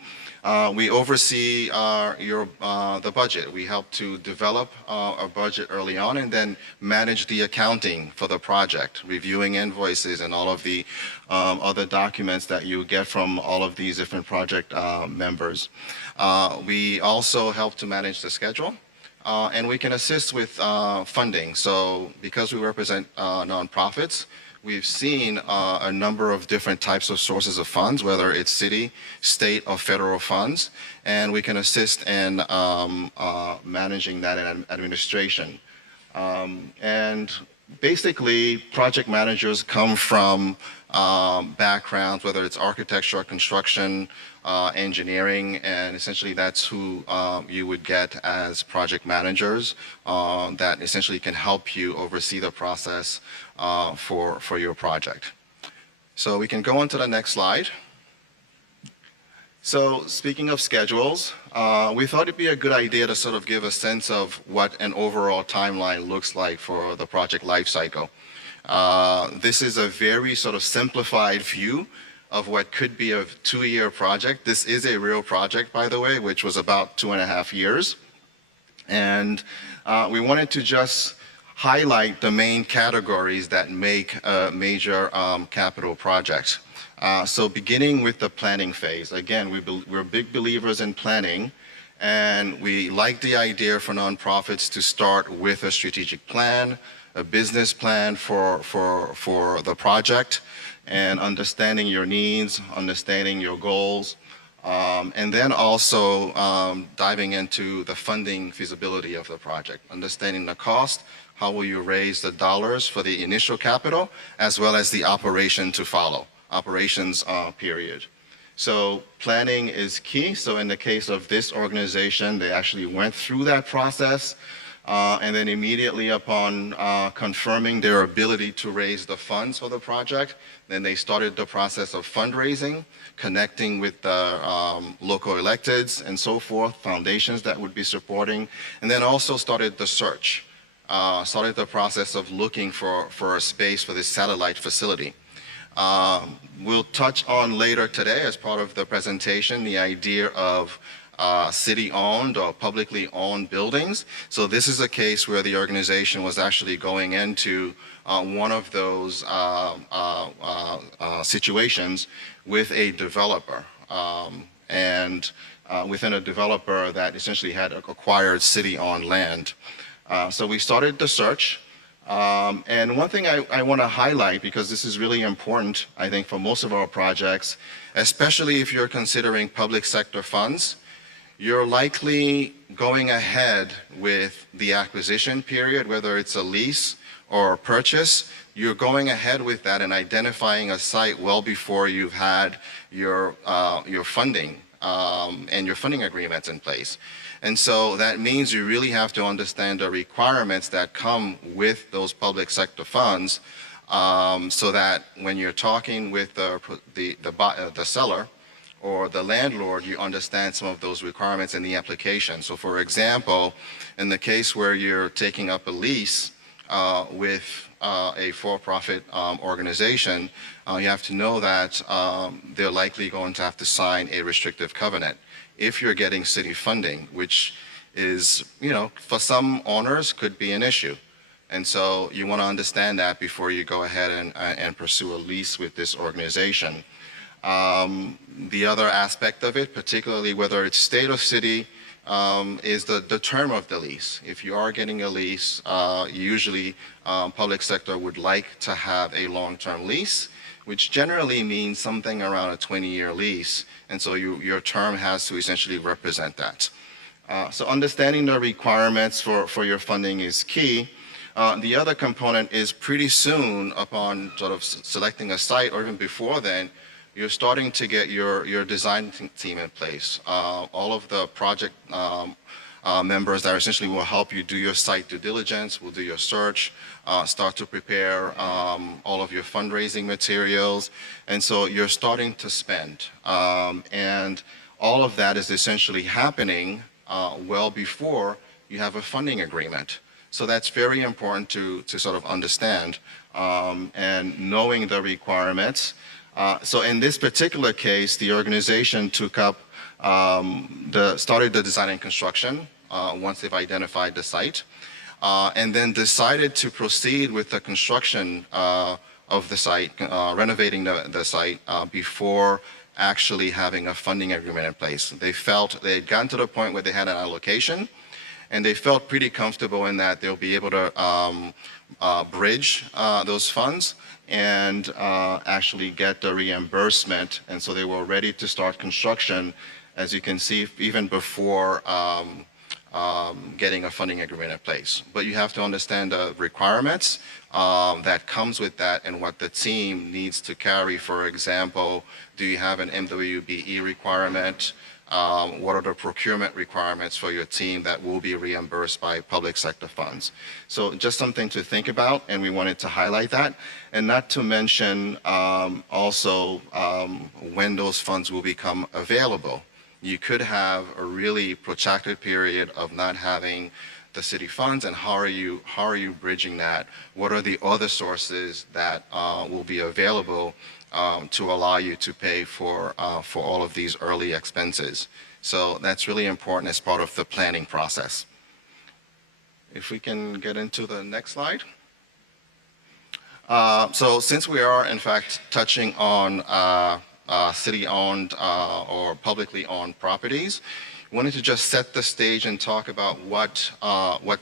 We oversee the budget. We help to develop a budget early on and then manage the accounting for the project, reviewing invoices and all of the other documents that you get from all of these different project members. We also help to manage the schedule. and we can assist with funding. So because we represent nonprofits, we've seen a number of different types of sources of funds, whether it's city, state, or federal funds, and we can assist in managing that in administration. And basically, project managers come from backgrounds, whether it's architecture, construction, engineering, and essentially that's who you would get as project managers that essentially can help you oversee the process for your project. So we can go on to the next slide. So speaking of schedules, we thought it'd be a good idea to sort of give a sense of what an overall timeline looks like for the project lifecycle. This is a very sort of simplified view of what could be a 2-year project. This is a real project, by the way, which was about 2.5 years. And we wanted to just highlight the main categories that make a major capital project. So beginning with the planning phase, again, we're big believers in planning, and we like the idea for nonprofits to start with a strategic plan, a business plan for the project, and understanding your needs, understanding your goals, and then also diving into the funding feasibility of the project, understanding the cost, how will you raise the dollars for the initial capital, as well as the operation to follow, operations period. So planning is key. So in the case of this organization, they actually went through that process, and then immediately upon confirming their ability to raise the funds for the project, then they started the process of fundraising, connecting with the local electeds and so forth, foundations that would be supporting, and then also started the search, started the process of looking for a space for this satellite facility. We'll touch on later today as part of the presentation the idea of city-owned or publicly owned buildings. So this is a case where the organization was actually going into one of those situations with a developer, and within a developer that essentially had acquired city-owned land. So we started the search. And one thing I want to highlight, because this is really important, I think, for most of our projects, especially if you're considering public sector funds, you're likely going ahead with the acquisition period, whether it's a lease or a purchase. You're going ahead with that and identifying a site well before you've had your funding and your funding agreements in place. And so that means you really have to understand the requirements that come with those public sector funds, so that when you're talking with the seller or the landlord, you understand some of those requirements in the application. So for example, in the case where you're taking up a lease with a for-profit organization, you have to know that they're likely going to have to sign a restrictive covenant if you're getting city funding, which is, for some owners could be an issue. And so you want to understand that before you go ahead and pursue a lease with this organization. The other aspect of it, particularly whether it's state or city, is the term of the lease. If you are getting a lease, usually public sector would like to have a long-term lease, which generally means something around a 20-year lease. And so your term has to essentially represent that. So understanding the requirements for your funding is key. The other component is pretty soon upon sort of selecting a site, or even before then, you're starting to get your design team in place. All of the project members that essentially will help you do your site due diligence, will do your search, start to prepare all of your fundraising materials. And so you're starting to spend. And all of that is essentially happening well before you have a funding agreement. So that's very important to sort of understand, and knowing the requirements. So in this particular case, the organization took up, started the design and construction once they've identified the site, and then decided to proceed with the construction of the site, renovating the site before actually having a funding agreement in place. They felt they had gotten to the point where they had an allocation, and they felt pretty comfortable in that they'll be able to bridge those funds and actually get the reimbursement. And so they were ready to start construction, as you can see, even before getting a funding agreement in place. But you have to understand the requirements that comes with that and what the team needs to carry. For example, do you have an MWBE requirement? What are the procurement requirements for your team that will be reimbursed by public sector funds? So just something to think about, and we wanted to highlight that. And not to mention also when those funds will become available. You could have a really protracted period of not having the city funds, and how are you bridging that? What are the other sources that will be available to allow you to pay for all of these early expenses? So that's really important as part of the planning process. If we can get into the next slide. So since we are in fact touching on city-owned or publicly owned properties, I wanted to just set the stage and talk about what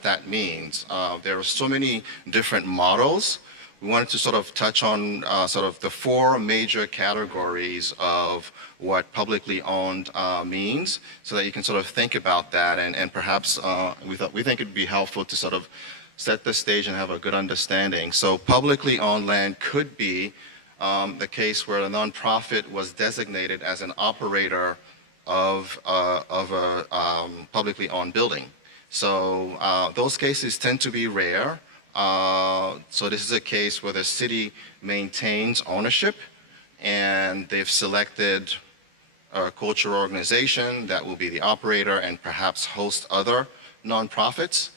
that means. There are so many different models. We wanted to sort of touch on sort of the four major categories of what publicly owned means, so that you can sort of think about that, and perhaps we think it'd be helpful to sort of set the stage and have a good understanding. So publicly owned land could be the case where a nonprofit was designated as an operator of a publicly owned building. So those cases tend to be rare. So this is a case where the city maintains ownership, and they've selected a cultural organization that will be the operator and perhaps host other nonprofits.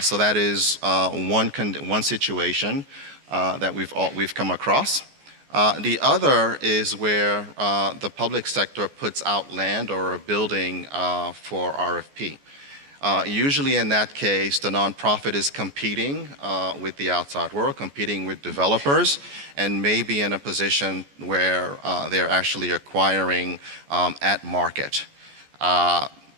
So that is one situation that we've come across. The other is where the public sector puts out land or a building for RFP. Usually in that case, the nonprofit is competing with the outside world, competing with developers, and maybe in a position where they're actually acquiring at market.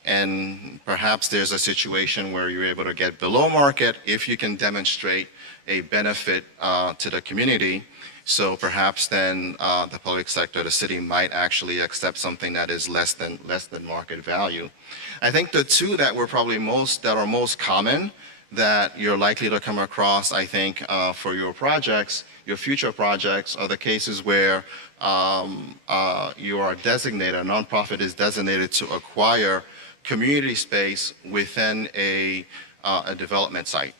And perhaps there's a situation where you're able to get below market if you can demonstrate a benefit to the community. So perhaps then the public sector, the city, might actually accept something that is less than market value. I think the two that were probably most common that you're likely to come across, I think, for your projects, your future projects, are the cases where you are designated, a nonprofit is designated to acquire community space within a development site.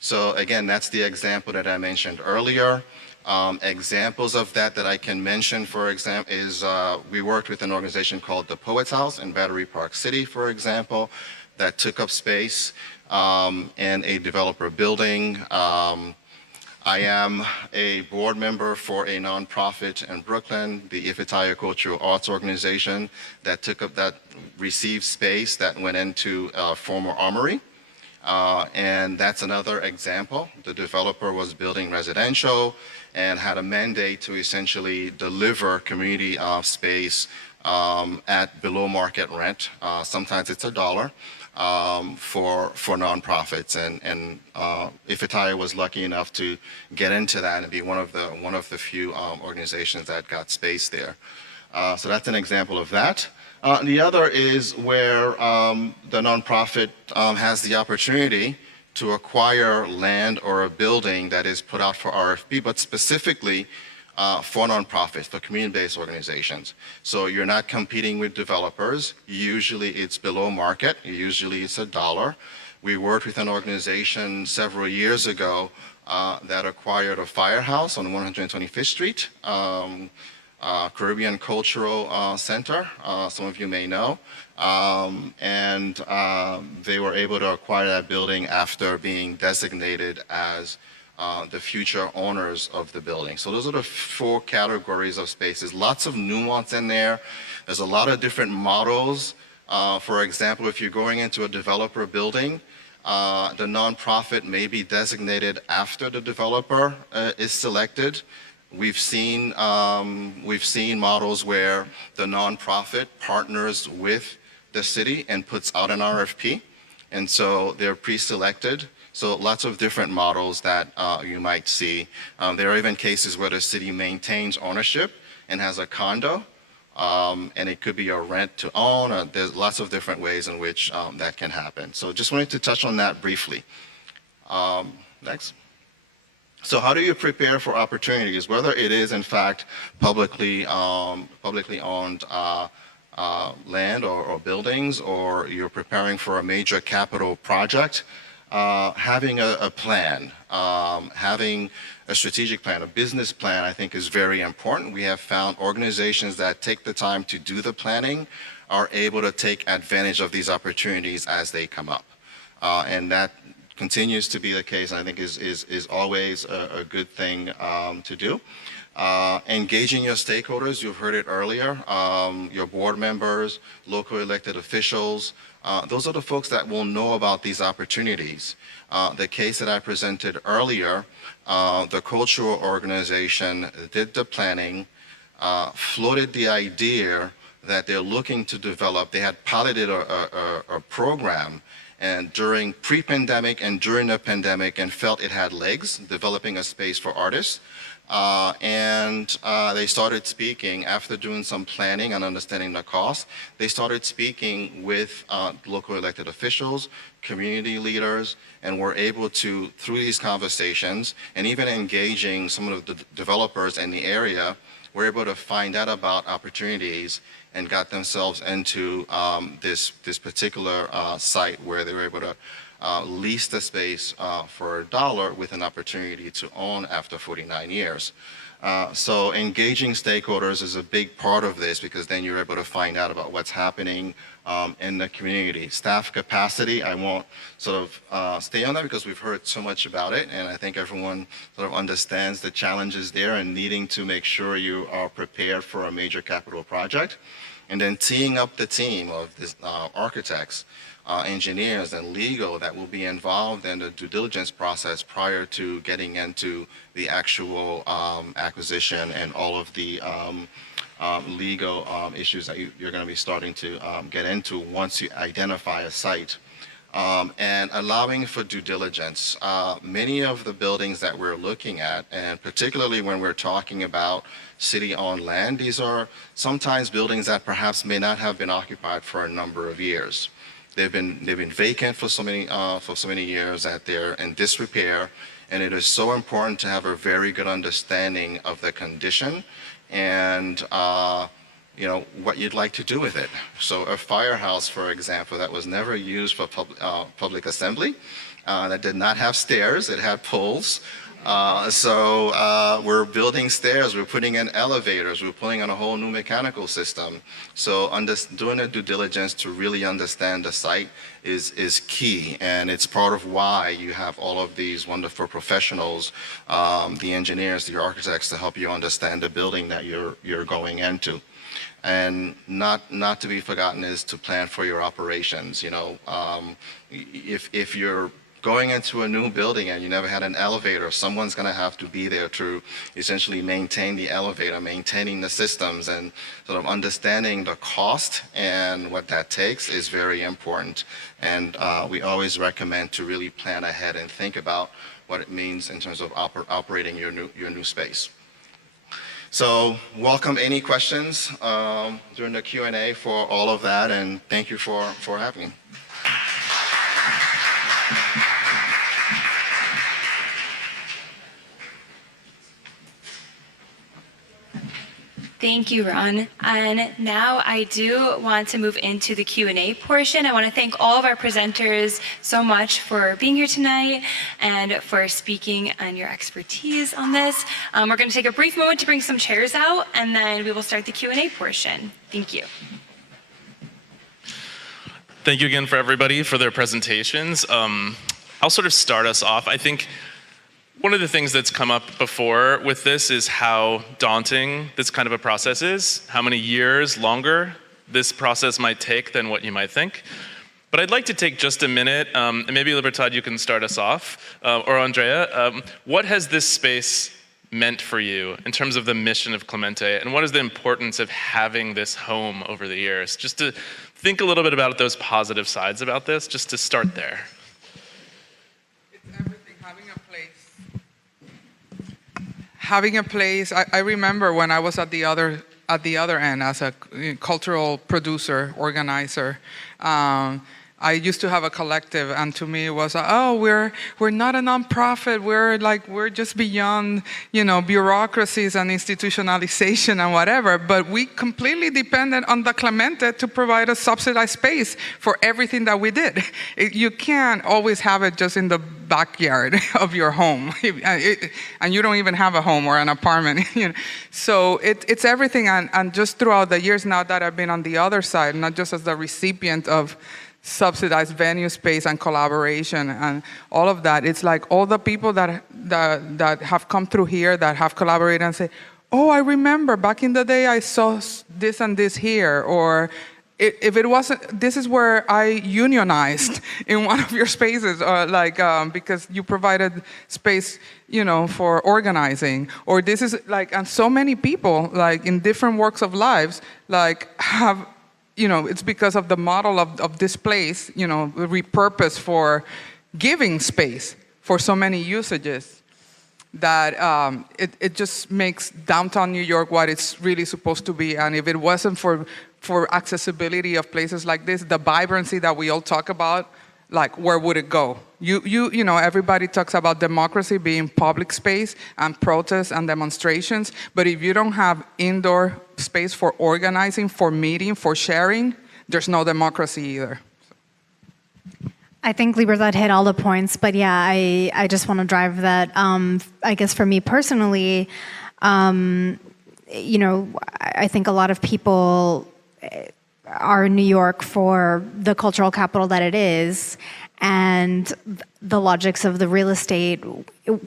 So again, that's the example that I mentioned earlier. Examples of that I can mention, for example, is we worked with an organization called the Poets House in Battery Park City, for example, that took up space in a developer building. I am a board member for a nonprofit in Brooklyn, the Ifitaya Cultural Arts Organization, that received space that went into a former armory. And that's another example. The developer was building residential and had a mandate to essentially deliver community space at below market rent. Sometimes it's $1 for nonprofits, and Ifitaya was lucky enough to get into that and be one of the few organizations that got space there. So that's an example of that. The other is where the nonprofit has the opportunity to acquire land or a building that is put out for RFP, but specifically for nonprofits, for community-based organizations. So you're not competing with developers. Usually it's below market. Usually it's $1. We worked with an organization several years ago that acquired a firehouse on 125th Street. Caribbean Cultural Center, some of you may know, and they were able to acquire that building after being designated as the future owners of the building. So those are the four categories of spaces. Lots of nuance in there. There's a lot of different models. For example, if you're going into a developer building, the nonprofit may be designated after the developer is selected. We've seen models where the nonprofit partners with the city and puts out an RFP. And so they're pre-selected. So lots of different models that you might see. There are even cases where the city maintains ownership and has a condo, and it could be a rent to own. There's lots of different ways in which that can happen. So just wanted to touch on that briefly. Next. So how do you prepare for opportunities, whether it is in fact publicly owned land or buildings, or you're preparing for a major capital project? Having a plan, having a strategic plan, a business plan, I think is very important. We have found organizations that take the time to do the planning are able to take advantage of these opportunities as they come up. And that continues to be the case, and I think is always a good thing to do. Engaging your stakeholders, you've heard it earlier, your board members, local elected officials, those are the folks that will know about these opportunities. The case that I presented earlier, the cultural organization did the planning, floated the idea that they're looking to develop. They had piloted a program and during pre-pandemic and during the pandemic, and felt it had legs, developing a space for artists. They started speaking after doing some planning and understanding the cost. They started speaking with local elected officials, community leaders, and were able to, through these conversations and even engaging some of the developers in the area, were able to find out about opportunities and got themselves into this particular site where they were able to lease the space for $1 with an opportunity to own after 49 years. So engaging stakeholders is a big part of this, because then you're able to find out about what's happening in the community. Staff capacity, I won't sort of stay on that because we've heard so much about it, and I think everyone sort of understands the challenges there and needing to make sure you are prepared for a major capital project. And then teeing up the team of this, architects, engineers, and legal that will be involved in the due diligence process prior to getting into the actual acquisition and all of the legal issues that you're going to be starting to get into once you identify a site. And allowing for due diligence. Many of the buildings that we're looking at, and particularly when we're talking about city-owned land, these are sometimes buildings that perhaps may not have been occupied for a number of years. They've been vacant for so many years that they're in disrepair, and it is so important to have a very good understanding of the condition and what you'd like to do with it. So a firehouse, for example, that was never used for public assembly, that did not have stairs, it had poles. So we're building stairs, we're putting in elevators, we're putting in a whole new mechanical system. So doing a due diligence to really understand the site is key, and it's part of why you have all of these wonderful professionals, the engineers, the architects, to help you understand the building that you're going into. And not to be forgotten is to plan for your operations. If you're going into a new building and you never had an elevator, someone's going to have to be there to essentially maintain the elevator, maintaining the systems, and sort of understanding the cost and what that takes is very important. And we always recommend to really plan ahead and think about what it means in terms of operating your new space. So welcome any questions during the Q&A for all of that, and thank you for having me. Thank you, Ron. And now I do want to move into the Q&A portion. I want to thank all of our presenters so much for being here tonight and for speaking and your expertise on this. We're going to take a brief moment to bring some chairs out, and then we will start the Q&A portion. Thank you. Thank you again for everybody for their presentations. I'll sort of start us off. I think one of the things that's come up before with this is how daunting this kind of a process is, how many years longer this process might take than what you might think. But I'd like to take just a minute, and maybe Libertad, you can start us off, or Andrea. What has this space meant for you in terms of the mission of Clemente, and what is the importance of having this home over the years? Just think a little bit about those positive sides about this, just to start there. It's everything, having a place. Having a place, I remember when I was at the other end as a cultural producer, organizer, I used to have a collective, and to me it was, oh, we're not a nonprofit. We're just beyond, bureaucracies and institutionalization and whatever. But we completely depended on the Clemente to provide a subsidized space for everything that we did. You can't always have it just in the backyard of your home, and you don't even have a home or an apartment. So it's everything, and just throughout the years now that I've been on the other side, not just as the recipient of subsidized venue space and collaboration and all of that. It's like all the people that have come through here that have collaborated and say, oh, I remember back in the day I saw this and this here, or if it wasn't, this is where I unionized in one of your spaces, because you provided space, for organizing, or this is and so many people in different walks of lives have. It's because of the model of this place, repurposed for giving space for so many usages that it just makes downtown New York what it's really supposed to be. And if it wasn't for accessibility of places like this, the vibrancy that we all talk about, where would it go? Everybody talks about democracy being public space and protests and demonstrations, but if you don't have indoor space for organizing, for meeting, for sharing, there's no democracy either. I think Libertad hit all the points, but yeah, I just want to drive that. I guess for me personally, I think a lot of people are in New York for the cultural capital that it is, and the logics of the real estate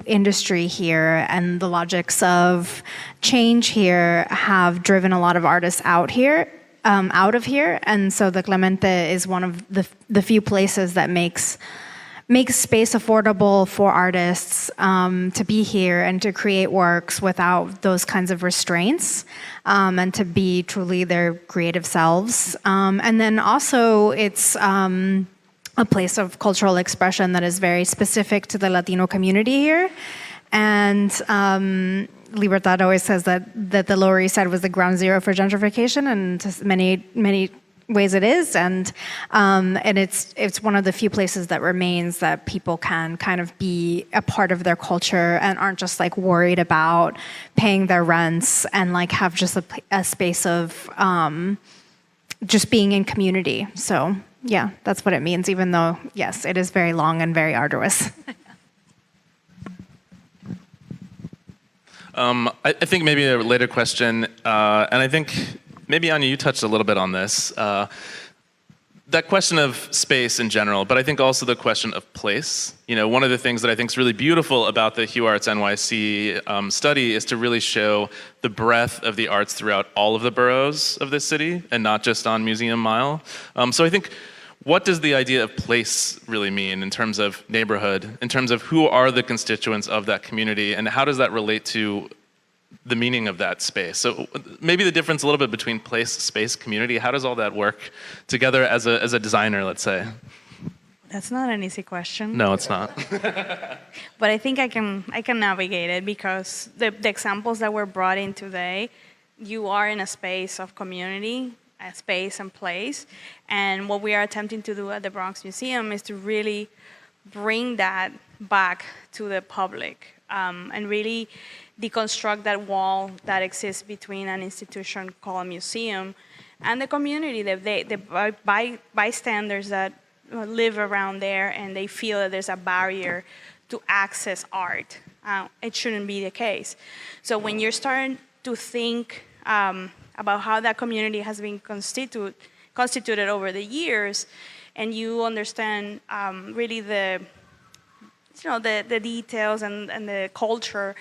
industry here and the logics of change here have driven a lot of artists out of here. And so the Clemente is one of the few places that makes space affordable for artists to be here and to create works without those kinds of restraints, and to be truly their creative selves. And then also it's a place of cultural expression that is very specific to the Latino community here. And Libertad always says that the Lower East Side was the ground zero for gentrification, and to many ways it is. And it's one of the few places that remains that people can kind of be a part of their culture and aren't just worried about paying their rents, and have just a space of just being in community. So yeah, that's what it means, even though, yes, it is very long and very arduous. I think maybe a related question, and I think maybe Anya, you touched a little bit on this, that question of space in general, but I think also the question of place. One of the things that I think is really beautiful about the HueArts NYC study is to really show the breadth of the arts throughout all of the boroughs of this city, and not just on Museum Mile. So I think, what does the idea of place really mean in terms of neighborhood, in terms of who are the constituents of that community, and how does that relate to the meaning of that space? So maybe the difference a little bit between place, space, community, how does all that work together as a designer, let's say? That's not an easy question. No, it's not. But I think I can navigate it, because the examples that were brought in today, you are in a space of community, a space and place. And what we are attempting to do at the Bronx Museum is to really bring that back to the public, and really deconstruct that wall that exists between an institution called a museum and the community, the bystanders that live around there, and they feel that there's a barrier to access art. It shouldn't be the case. So when you're starting to think about how that community has been constituted over the years, and you understand really the details and the culture,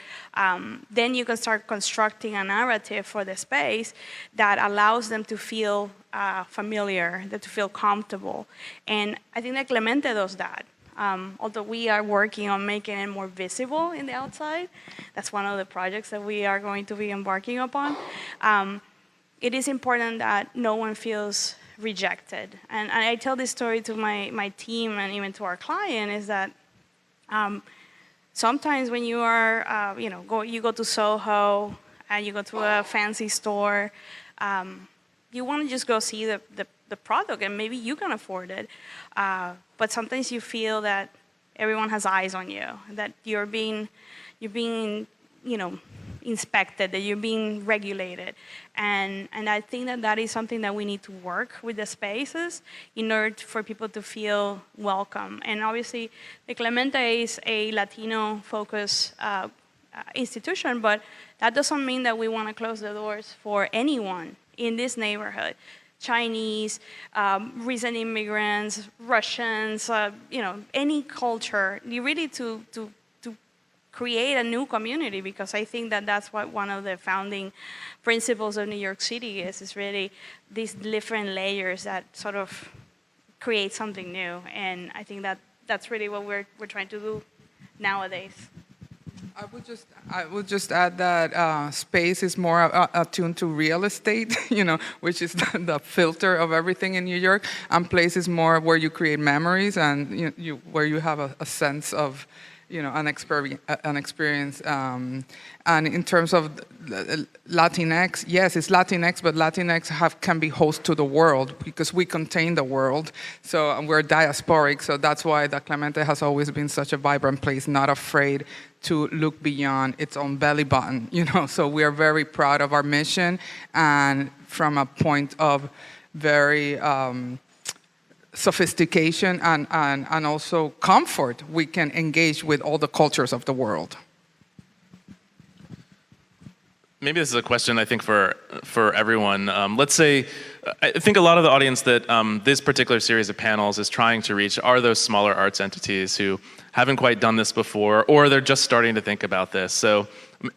then you can start constructing a narrative for the space that allows them to feel familiar, to feel comfortable. And I think that Clemente does that. Although we are working on making it more visible in the outside, that's one of the projects that we are going to be embarking upon. It is important that no one feels rejected. And I tell this story to my team and even to our client is that sometimes when you are, you go to Soho and you go to a fancy store, you want to just go see the product and maybe you can afford it. But sometimes you feel that everyone has eyes on you, that you're being inspected, that you're being regulated. And I think that is something that we need to work with the spaces in order for people to feel welcome. And obviously, the Clemente is a Latino-focused institution, but that doesn't mean that we want to close the doors for anyone in this neighborhood. Chinese, recent immigrants, Russians, any culture. You really to create a new community, because I think that that's what one of the founding principles of New York City is really these different layers that sort of create something new. And I think that that's really what we're trying to do nowadays. I would just add that space is more attuned to real estate, which is the filter of everything in New York, and place is more where you create memories and where you have a sense of, an experience. And in terms of Latinx, yes, it's Latinx, but Latinx can be host to the world because we contain the world. So we're diasporic, so that's why the Clemente has always been such a vibrant place, not afraid to look beyond its own belly button, So we are very proud of our mission, and from a point of very sophistication and also comfort, we can engage with all the cultures of the world. Maybe this is a question, I think, for everyone. Let's say, I think a lot of the audience that this particular series of panels is trying to reach are those smaller arts entities who haven't quite done this before, or they're just starting to think about this. So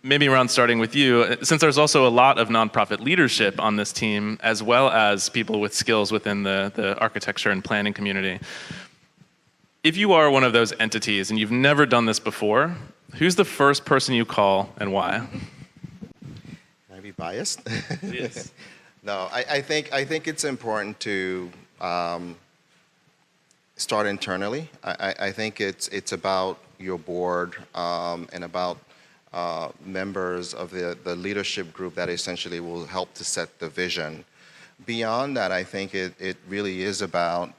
maybe, Ron, starting with you, since there's also a lot of nonprofit leadership on this team, as well as people with skills within the architecture and planning community, if you are one of those entities and you've never done this before, who's the first person you call and why? Can I be biased? Yes. No, I think it's important to start internally. I think it's about your board and about members of the leadership group that essentially will help to set the vision. Beyond that, I think it really is about,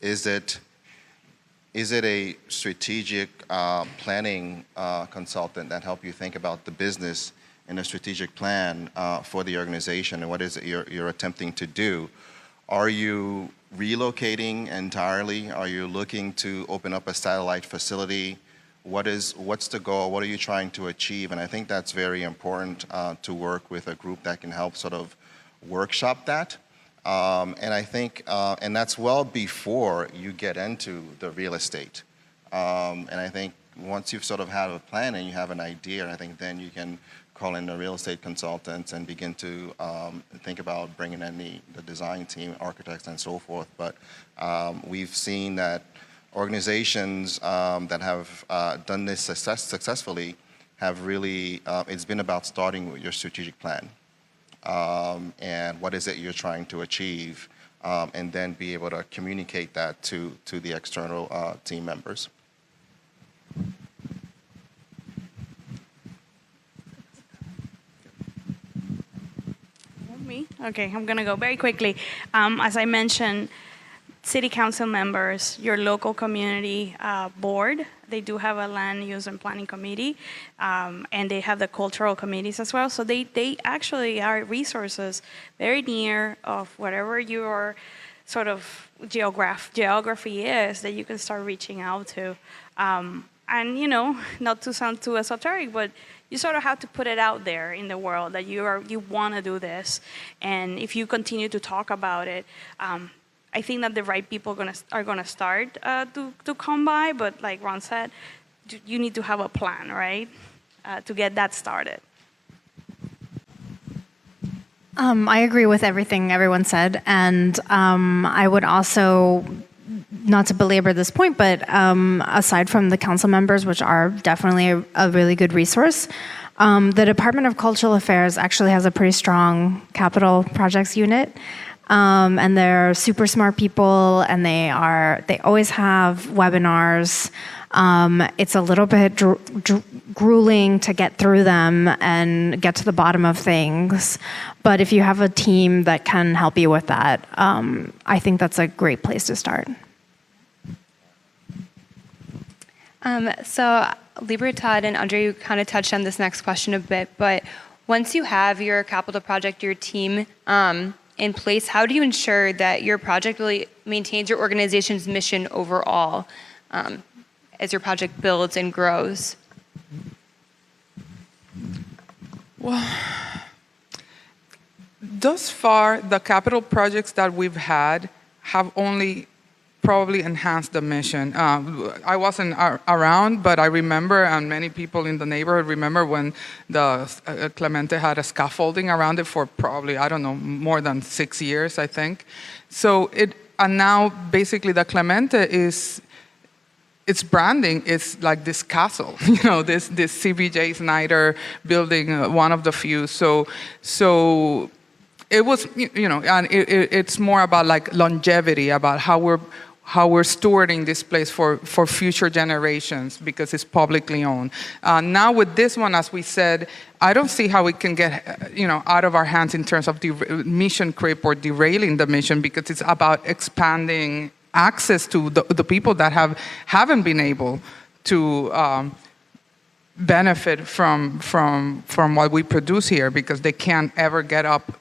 is it a strategic planning consultant that help you think about the business and a strategic plan for the organization and what is it you're attempting to do? Are you relocating entirely? Are you looking to open up a satellite facility? What's the goal? What are you trying to achieve? And I think that's very important to work with a group that can help sort of workshop that. And I think, and that's well before you get into the real estate. And I think once you've sort of had a plan and you have an idea, I think then you can call in the real estate consultants and begin to think about bringing in the design team, architects, and so forth. But we've seen that organizations that have done this successfully have really, it's been about starting with your strategic plan. And what is it you're trying to achieve, and then be able to communicate that to the external team members. Me? Okay, I'm gonna go very quickly. As I mentioned, city council members, your local community board, they do have a land use and planning committee, and they have the cultural committees as well. So they actually are resources very near of whatever your sort of geography is that you can start reaching out to. And not to sound too esoteric, but you sort of have to put it out there in the world that you want to do this. And if you continue to talk about it, I think that the right people are gonna start to come by. But like Ron said, you need to have a plan, right, to get that started. I agree with everything everyone said, and I would also, not to belabor this point, but aside from the council members, which are definitely a really good resource, the Department of Cultural Affairs actually has a pretty strong capital projects unit. and they're super smart people, and they always have webinars. It's a little bit grueling to get through them and get to the bottom of things. But if you have a team that can help you with that, I think that's a great place to start. So Libertad and Andre, you kind of touched on this next question a bit, but once you have your capital project, your team in place, how do you ensure that your project really maintains your organization's mission overall as your project builds and grows? Well, thus far, the capital projects that we've had have only probably enhanced the mission. I wasn't around, but I remember, and many people in the neighborhood remember when the Clemente had a scaffolding around it for probably, I don't know, more than 6 years, I think. So and now basically the Clemente its branding is like this castle, this CBJ Snyder building, one of the few. So it was, and it's more about like longevity, about how we're stewarding this place for future generations because it's publicly owned. Now with this one, as we said, I don't see how we can get out of our hands in terms of mission creep or derailing the mission, because it's about expanding access to the people that haven't been able to benefit from what we produce here, because they can't ever get up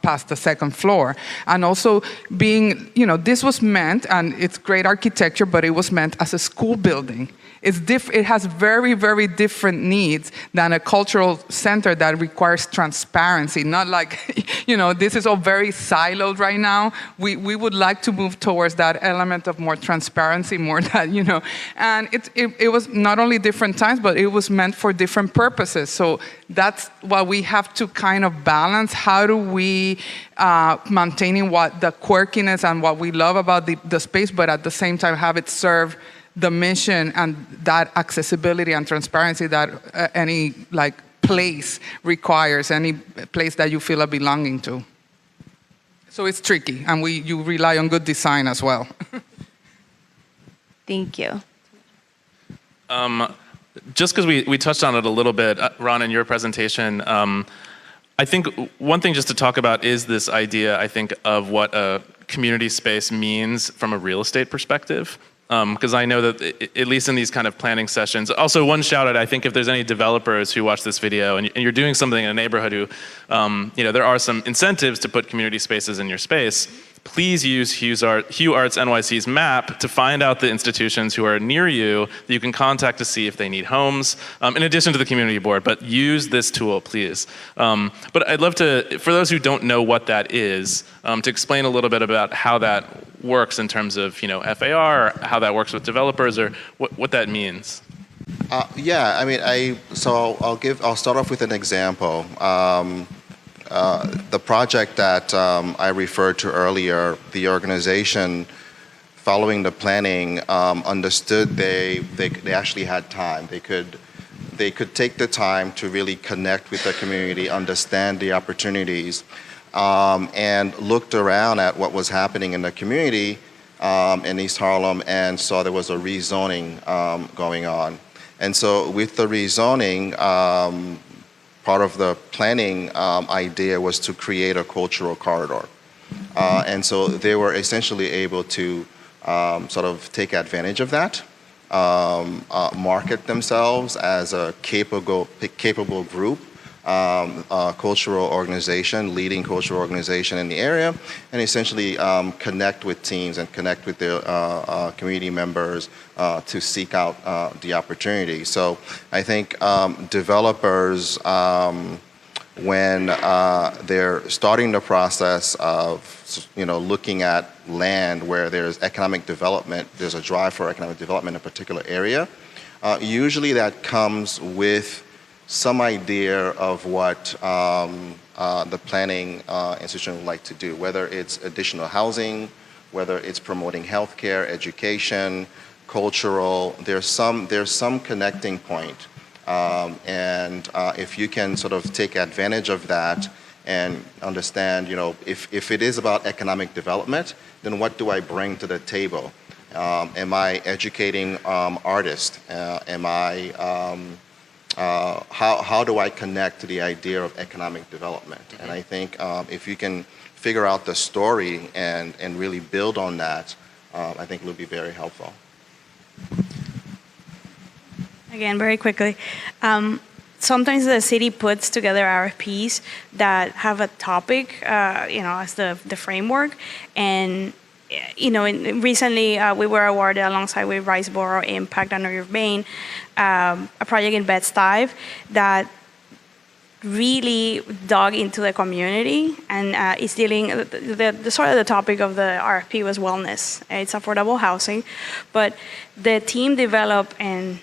past the second floor. And also being, this was meant, and it's great architecture, but it was meant as a school building. It has very, very different needs than a cultural center that requires transparency. Not like, this is all very siloed right now. We would like to move towards that element of more transparency, more that, And it was not only different times, but it was meant for different purposes. So that's what we have to kind of balance. How do we maintaining what the quirkiness and what we love about the space, but at the same time have it serve the mission and that accessibility and transparency that any place requires, any place that you feel a belonging to. So it's tricky, and you rely on good design as well. Thank you. Just because we touched on it a little bit, Ron, in your presentation, I think one thing just to talk about is this idea, I think, of what a community space means from a real estate perspective. Because I know that, at least in these kind of planning sessions, also one shout out, I think if there's any developers who watch this video and you're doing something in a neighborhood who, there are some incentives to put community spaces in your space, please use Hue Arts NYC's map to find out the institutions who are near you that you can contact to see if they need homes, in addition to the community board, but use this tool, please. But I'd love to, for those who don't know what that is, to explain a little bit about how that works in terms of, FAR, or how that works with developers, or what that means. Yeah, I mean, I'll start off with an example. The project that I referred to earlier, the organization, following the planning, understood they actually had time. They could take the time to really connect with the community, understand the opportunities, and looked around at what was happening in the community in East Harlem and saw there was a rezoning going on. And so with the rezoning, part of the planning idea was to create a cultural corridor. And so they were essentially able to sort of take advantage of that, market themselves as a capable group, cultural organization, leading cultural organization in the area, and essentially connect with teams and connect with their community members to seek out the opportunity. So I think developers, when they're starting the process of looking at land where there's economic development, there's a drive for economic development in a particular area, usually that comes with some idea of what the planning institution would like to do, whether it's additional housing, whether it's promoting healthcare, education, cultural. There's some connecting point, and if you can sort of take advantage of that and understand, if it is about economic development, then what do I bring to the table? Am I educating artists? How do I connect to the idea of economic development? And I think if you can figure out the story and really build on that, I think it will be very helpful. Again, very quickly. Sometimes the city puts together RFPs that have a topic, as the framework. And, recently we were awarded alongside with Riceboro Impact and Urbane, a project in Bed-Stuy that really dug into the community and is dealing, the sort of the topic of the RFP was wellness. It's affordable housing, but the team developed a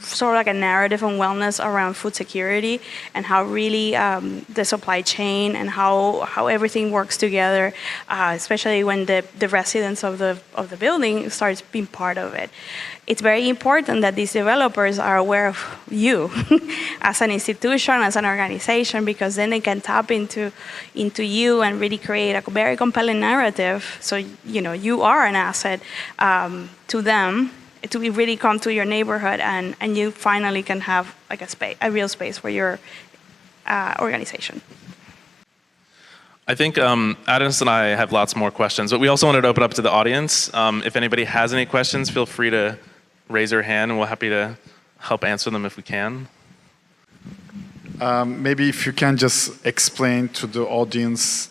sort of like a narrative on wellness around food security and how really the supply chain and how everything works together, especially when the residents of the building starts being part of it. It's very important that these developers are aware of you as an institution, as an organization, because then they can tap into you and really create a very compelling narrative. So, you are an asset to them, to really come to your neighborhood, and you finally can have like a real space for your organization. I think Adams and I have lots more questions, but we also wanted to open up to the audience. If anybody has any questions, feel free to raise your hand, and we're happy to help answer them if we can. Maybe if you can just explain to the audience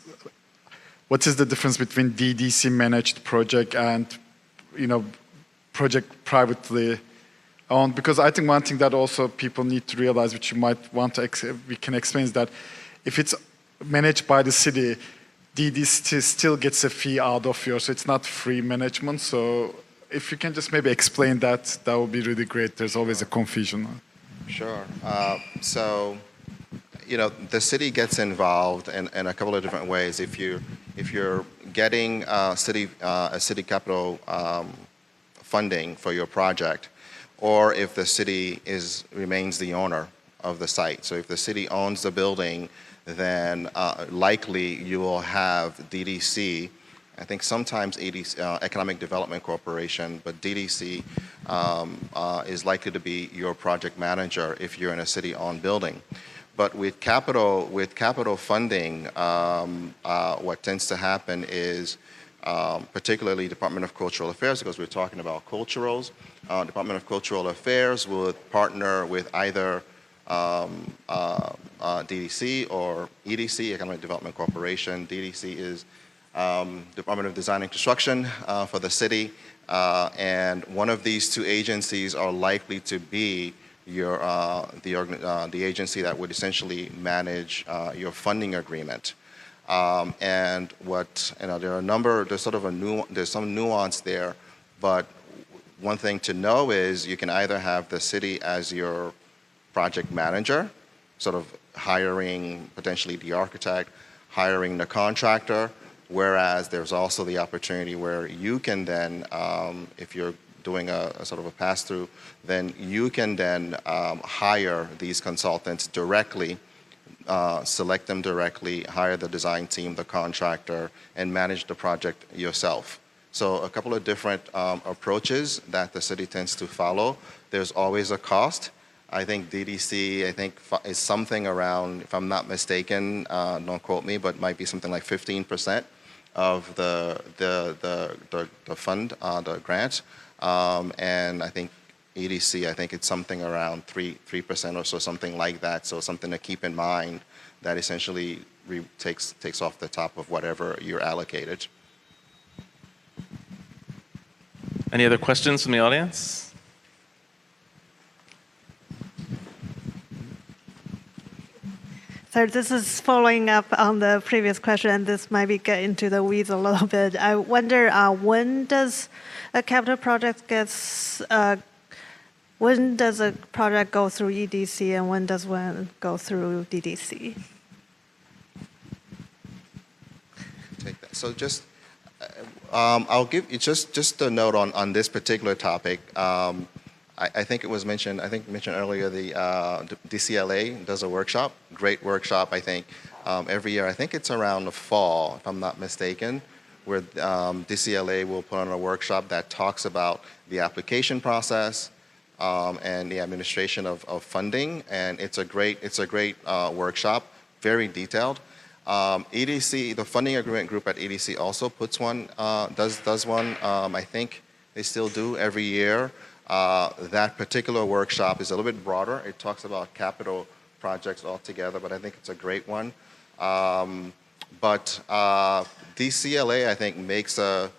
what is the difference between DDC managed project and, project privately owned, because I think one thing that also people need to realize, which you might want to, we can explain, is that if it's managed by the city, DDC still gets a fee out of yours, so it's not free management. So if you can just maybe explain that, that would be really great. There's always a confusion. Sure. So, the city gets involved in a couple of different ways. If you're getting a city capital funding for your project, or if the city remains the owner of the site. So if the city owns the building, then likely you will have DDC. I think sometimes Economic Development Corporation, but DDC is likely to be your project manager if you're in a city-owned building. But with capital funding, what tends to happen is, particularly Department of Cultural Affairs, because we're talking about culturals, Department of Cultural Affairs would partner with either DDC or EDC, Economic Development Corporation. DDC is Department of Design and Construction for the city, and one of these two agencies are likely to be the agency that would essentially manage your funding agreement. And there's some nuance there, but one thing to know is you can either have the city as your project manager, sort of hiring potentially the architect, hiring the contractor, whereas there's also the opportunity where you can then, if you're doing a sort of a pass-through, then you can then hire these consultants directly, select them directly, hire the design team, the contractor, and manage the project yourself. So a couple of different approaches that the city tends to follow. There's always a cost. I think DDC, is something around, if I'm not mistaken, don't quote me, but might be something like 15% of the fund, the grant. And I think EDC, it's something around 3% or so, something like that. So something to keep in mind that essentially takes off the top of whatever you're allocated. Any other questions from the audience? So this is following up on the previous question, and this might be get into the weeds a little bit. I wonder when does a capital project when does a project go through EDC and when does one go through DDC? Take that. So just I'll give you just a note on this particular topic. I think it was mentioned. I think mentioned earlier the DCLA does a workshop. Great workshop. I think every year. I think it's around the fall, if I'm not mistaken, where DCLA will put on a workshop that talks about the application process and the administration of funding. And it's a great workshop, very detailed. EDC, the funding agreement group at EDC also puts one, does one. I think they still do every year. That particular workshop is a little bit broader. It talks about capital projects altogether, but I think it's a great one. But DCLA, I think, makes I'm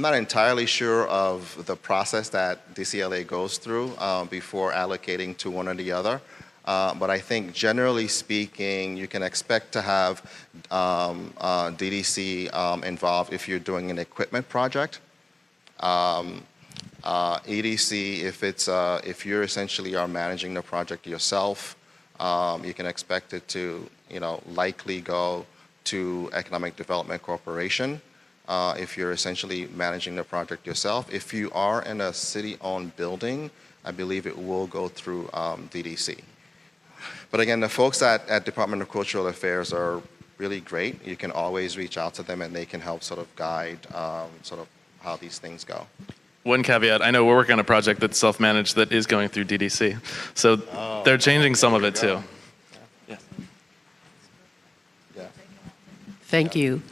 not entirely sure of the process that DCLA goes through before allocating to one or the other. But I think generally speaking, you can expect to have DDC involved if you're doing an equipment project. EDC, if you essentially are managing the project yourself, you can expect it to likely go to Economic Development Corporation. If you're essentially managing the project yourself. If you are in a city-owned building, I believe it will go through DDC. But again, the folks at Department of Cultural Affairs are really great. You can always reach out to them and they can help sort of guide sort of how these things go. One caveat, I know we're working on a project that's self-managed that is going through DDC. So they're changing some of it too. Yeah. Thank you.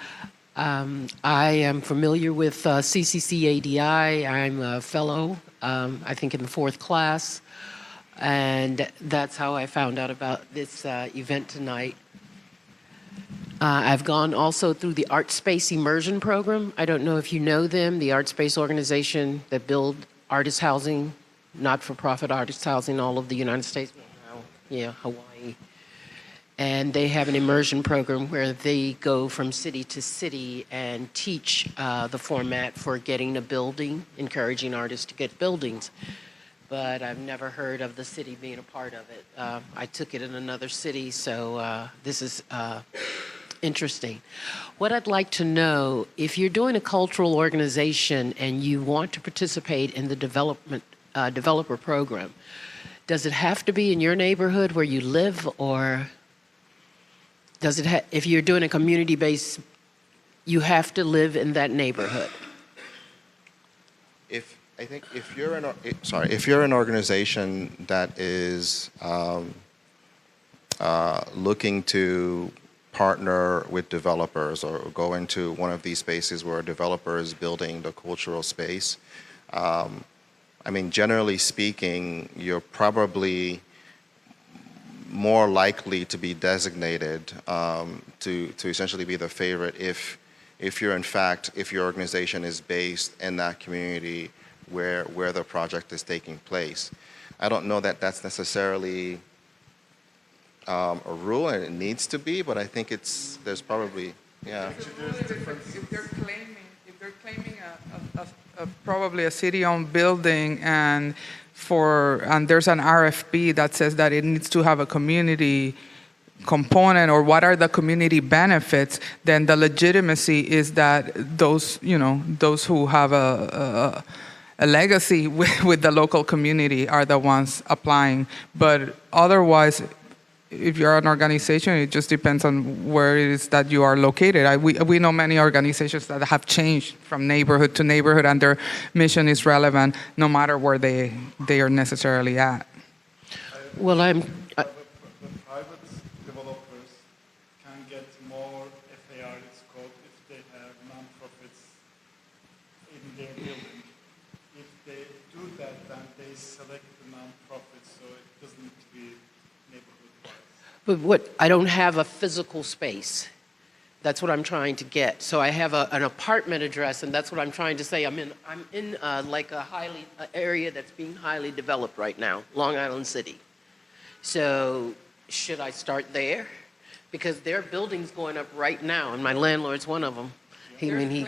I am familiar with CCCADI. I'm a fellow, I think in the 4th class. And that's how I found out about this event tonight. I've gone also through the ArtSpace Immersion Program. I don't know if you know them, the ArtSpace organization that build artist housing, not-for-profit artist housing, all over the United States. Yeah, Hawaii. And they have an immersion program where they go from city to city and teach the format for getting a building, encouraging artists to get buildings. But I've never heard of the city being a part of it. I took it in another city, so this is interesting. What I'd like to know, if you're doing a cultural organization and you want to participate in the developer program, does it have to be in your neighborhood where you live, or does it if you're doing a community-based, you have to live in that neighborhood? I think if you're an organization that is looking to partner with developers or go into one of these spaces where a developer is building the cultural space, I mean, generally speaking, you're probably more likely to be designated to essentially be the favorite if your organization is based in that community where the project is taking place. I don't know that that's necessarily a rule, and it needs to be, but I think there's probably, yeah. If they're claiming probably a city-owned building and there's an RFP that says that it needs to have a community component, or what are the community benefits, then the legitimacy is that those who have a legacy with the local community are the ones applying. But otherwise, if you're an organization, it just depends on where it is that you are located. We know many organizations that have changed from neighborhood to neighborhood, and their mission is relevant no matter where they are necessarily at. Well, The private developers can get more FAR, it's called, if they have non-profits in their building. If they do that, then they select the non-profit, so it doesn't need to be neighborhood-wise. but I don't have a physical space. That's what I'm trying to get. So I have an apartment address, and that's what I'm trying to say. I'm in like a area that's being highly developed right now, Long Island City. So should I start there? Because there are buildings going up right now, and my landlord's one of them.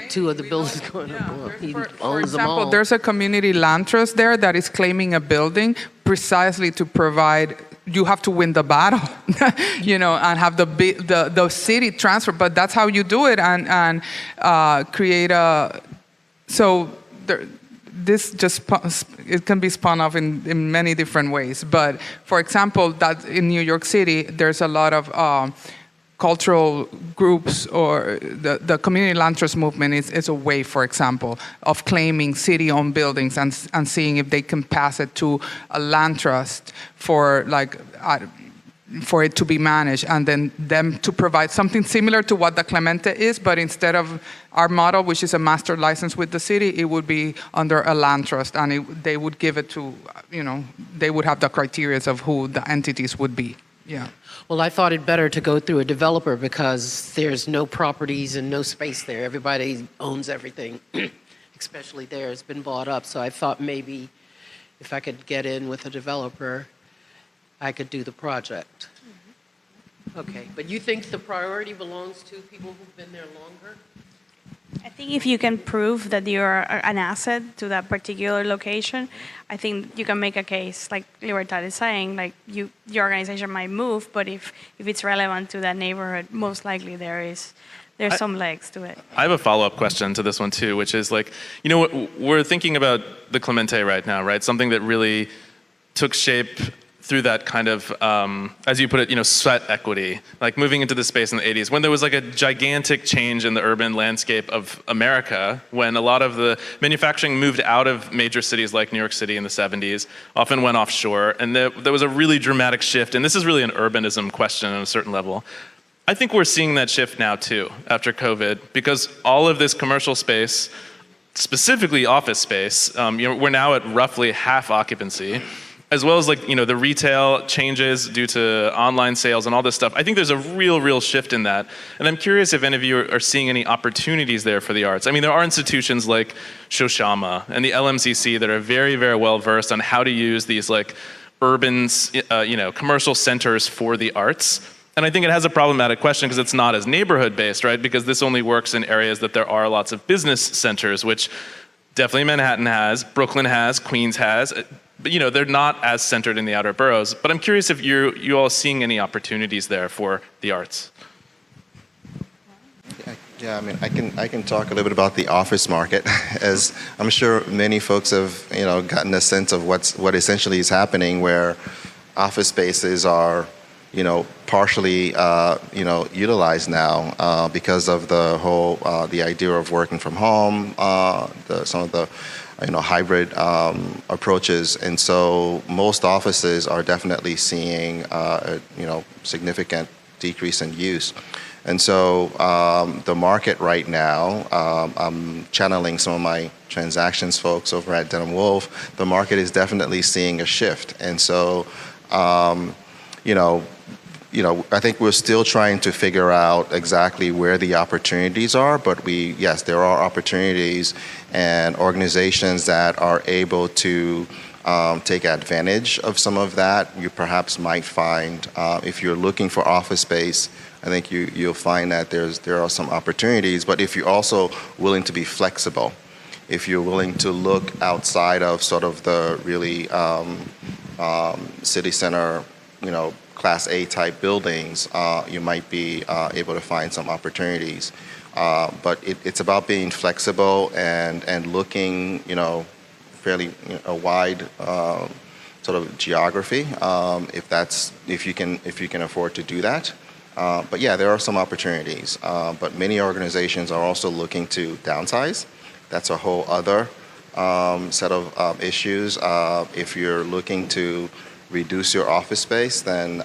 Two of the buildings going up. Well, he owns them all. There's a community land trust there that is claiming a building precisely to provide. You have to win the battle, and have the city transfer. But that's how you do it, and create a. So this it can be spun off in many different ways. But for example, that in New York City, there's a lot of cultural groups, or the community land trust movement is a way, for example, of claiming city-owned buildings and seeing if they can pass it to a land trust for for it to be managed, and then them to provide something similar to what the Clemente is, but instead of our model, which is a master license with the city, it would be under a land trust, and they would give it to, they would have the criteria of who the entities would be. Yeah. Well, I thought it better to go through a developer because there's no properties and no space there. Everybody owns everything, especially there. It's been bought up. So I thought maybe if I could get in with a developer, I could do the project. Okay, but you think the priority belongs to people who've been there longer? I think if you can prove that you're an asset to that particular location, I think you can make a case, like Libertad is saying, like your organization might move, but if it's relevant to that neighborhood, most likely there's some legs to it. I have a follow-up question to this one too, which is like, we're thinking about the Clemente right now, right? Something that really took shape through that kind of, as you put it, sweat equity, like moving into the space in the 80s, when there was like a gigantic change in the urban landscape of America, when a lot of the manufacturing moved out of major cities like New York City in the 70s, often went offshore, and there was a really dramatic shift, and this is really an urbanism question on a certain level. I think we're seeing that shift now too, after COVID, because all of this commercial space, specifically office space, we're now at roughly half occupancy, as well as the retail changes due to online sales and all this stuff. I think there's a real shift in that. And I'm curious if any of you are seeing any opportunities there for the arts. I mean, there are institutions like Shoshama and the LMCC that are very, very well versed on how to use these urban, commercial centers for the arts. And I think it has a problematic question because it's not as neighborhood based, right? Because this only works in areas that there are lots of business centers, which definitely Manhattan has, Brooklyn has, Queens has. But they're not as centered in the outer boroughs. But I'm curious if you all seeing any opportunities there for the arts. Yeah, I mean, I can talk a little bit about the office market, as I'm sure many folks have gotten a sense of what essentially is happening, where office spaces are partially utilized now because of the whole the idea of working from home, some of the hybrid approaches, and so most offices are definitely seeing a significant decrease in use. And so the market right now, I'm channeling some of my transactions folks over at Denham Wolf. The market is definitely seeing a shift, and so I think we're still trying to figure out exactly where the opportunities are, but yes, there are opportunities and organizations that are able to take advantage of some of that. You perhaps might find, if you're looking for office space, I think you'll find that there are some opportunities, but if you're also willing to be flexible, if you're willing to look outside of sort of the really city center, Class A type buildings, you might be able to find some opportunities. But it's about being flexible and looking, fairly a wide sort of geography, if you can afford to do that. But yeah, there are some opportunities. But many organizations are also looking to downsize. That's a whole other set of issues. If you're looking to reduce your office space, then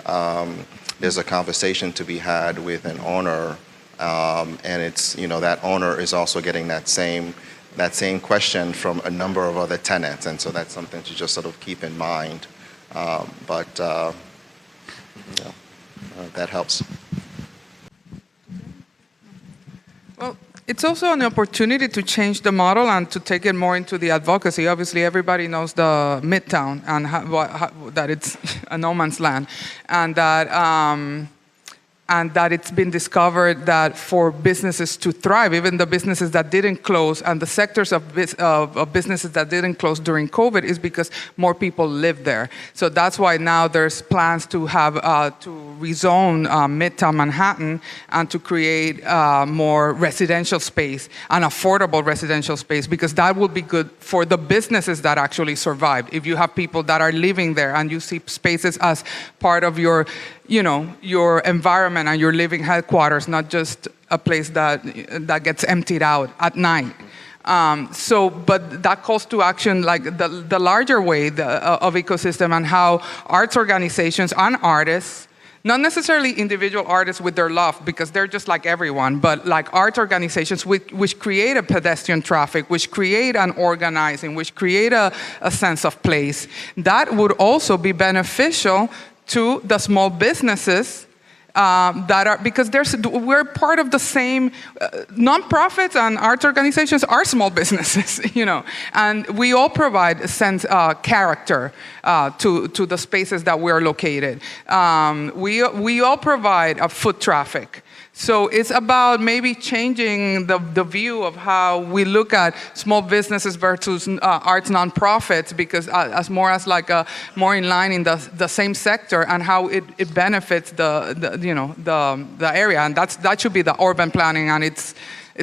there's a conversation to be had with an owner, and it's that owner is also getting that same question from a number of other tenants, and so that's something to just sort of keep in mind. That helps. Well, it's also an opportunity to change the model and to take it more into the advocacy. Obviously, everybody knows the Midtown and that it's a no man's land, and that and that it's been discovered that for businesses to thrive, even the businesses that didn't close and the sectors of businesses that didn't close during COVID, is because more people live there. So that's why now there's plans to have to rezone Midtown Manhattan and to create more residential space and affordable residential space, because that will be good for the businesses that actually survived. If you have people that are living there and you see spaces as part of your your environment and your living headquarters, not just a place that gets emptied out at night. But that calls to action, like the larger way of ecosystem, and how arts organizations and artists, not necessarily individual artists with their love, because they're just like everyone, but like arts organizations which create a pedestrian traffic, which create an organizing, which create a sense of place, that would also be beneficial to the small businesses that are, because we're part of the same, nonprofits and arts organizations are small businesses, and we all provide a sense, character to the spaces that we're located. We all provide a foot traffic. So it's about maybe changing the view of how we look at small businesses versus arts nonprofits, because as more in line in the same sector, and how it benefits the area, and that should be the urban planning, and it's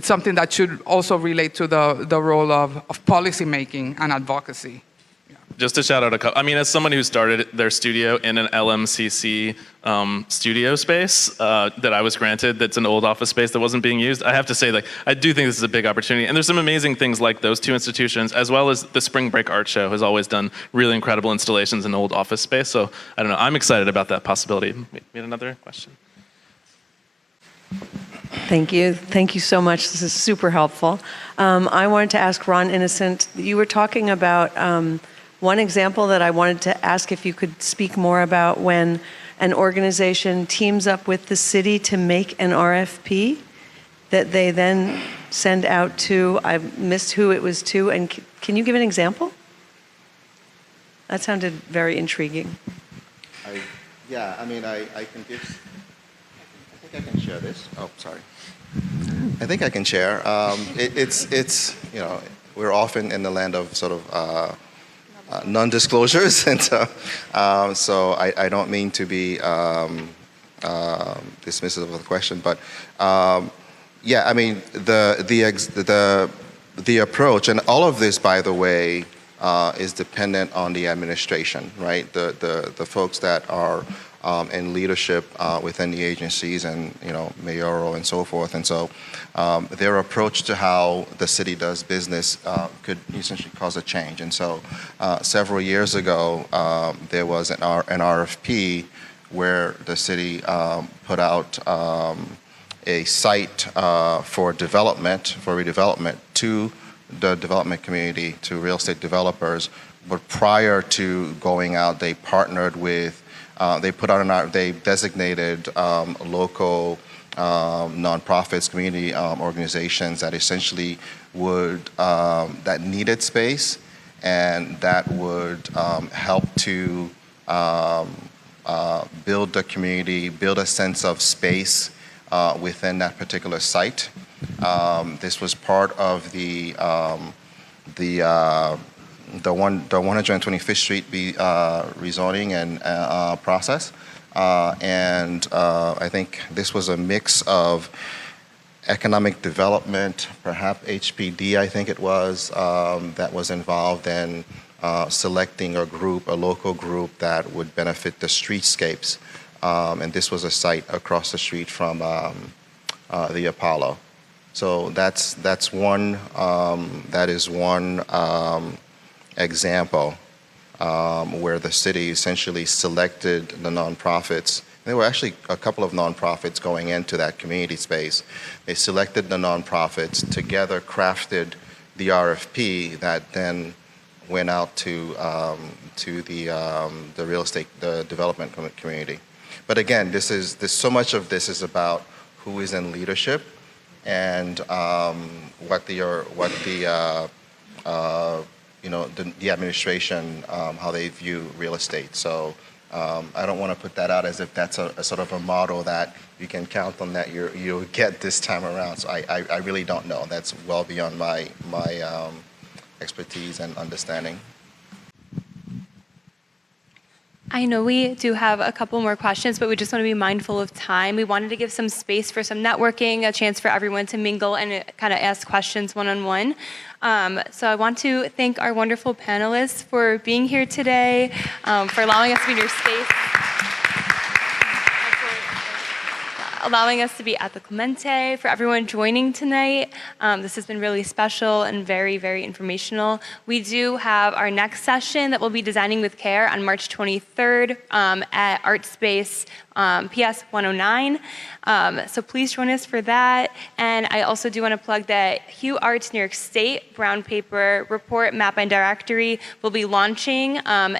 something that should also relate to the role of policy making and advocacy. Just to shout out a couple, as someone who started their studio in an LMCC studio space that I was granted, that's an old office space that wasn't being used, I have to say, I do think this is a big opportunity. And there's some amazing things like those two institutions, as well as the Spring Break Art Show has always done really incredible installations in old office space. So I don't know, I'm excited about that possibility. We had another question. Thank you. Thank you so much. This is super helpful. I wanted to ask Ron Innocent, you were talking about one example that I wanted to ask if you could speak more about, when an organization teams up with the city to make an RFP that they then send out to, I missed who it was to, and can you give an example? That sounded very intriguing. I can give, I think I can share this. Oh, sorry. I think I can share. It's we're often in the land of sort of non-disclosures, and so I don't mean to be dismissive of the question, but the approach, and all of this, by the way, is dependent on the administration, right? The folks that are in leadership within the agencies, and mayoral and so forth, and so their approach to how the city does business could essentially cause a change. And so several years ago, there was an RFP where the city put out a site for redevelopment to the development community, to real estate developers. But prior to going out, they partnered with they designated local nonprofits, community organizations that essentially that needed space, and that would help to build the community, build a sense of space within that particular site. This was part of the 125th Street rezoning and process, and I think this was a mix of economic development, perhaps HPD, I think it was, that was involved in selecting a local group that would benefit the streetscapes, and this was a site across the street from the Apollo. So that's one. That is one example where the city essentially selected the nonprofits. There were actually a couple of nonprofits going into that community space. They selected the nonprofits, together crafted the RFP that then went out to the real estate, the development community. But again, so much of this is about who is in leadership and what the administration, how they view real estate. So I don't want to put that out as if that's a sort of a model that you can count on that you'll get this time around. So I really don't know. That's well beyond my expertise and understanding. I know we do have a couple more questions, but we just want to be mindful of time. We wanted to give some space for some networking, a chance for everyone to mingle and kind of ask questions one-on-one. So I want to thank our wonderful panelists for being here today, for allowing us to be in your space, allowing us to be at the Clemente, for everyone joining tonight. This has been really special and very, very informational. We do have our next session that we'll be designing with care on March 23rd at ArtSpace PS 109. So please join us for that. And I also do want to plug that Hue Arts New York State Brown Paper Report Map and Directory will be launching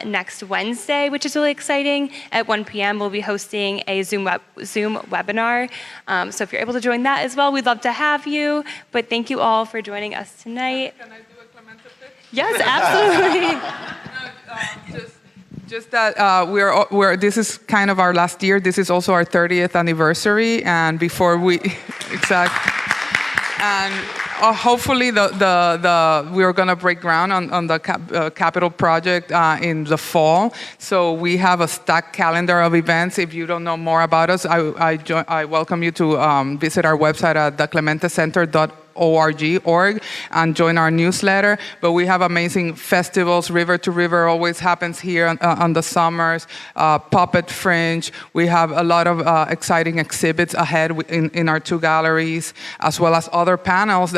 next Wednesday, which is really exciting. At 1 p.m. we'll be hosting a Zoom webinar. So if you're able to join that as well, we'd love to have you. But thank you all for joining us tonight. Can I do a Clemente pitch? Yes, absolutely. Just that this is kind of our last year. This is also our 30th anniversary, and before we and hopefully we are going to break ground on the capital project in the fall. So we have a stacked calendar of events. If you don't know more about us, I welcome you to visit our website at theclementecenter.org and join our newsletter. But we have amazing festivals. River to River always happens here on the summers. Puppet Fringe. We have a lot of exciting exhibits ahead in our two galleries, as well as other panels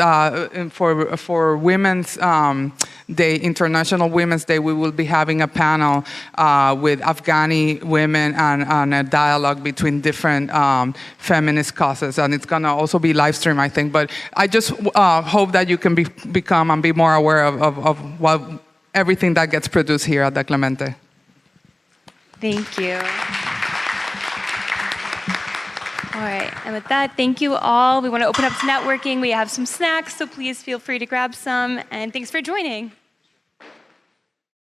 for Women's Day, International Women's Day. We will be having a panel with Afghani women and a dialogue between different feminist causes. And it's going to also be live streamed, I think. But I just hope that you can become and be more aware of everything that gets produced here at the Clemente. Thank you. All right, and with that, thank you all. We want to open up to networking. We have some snacks, so please feel free to grab some. And thanks for joining.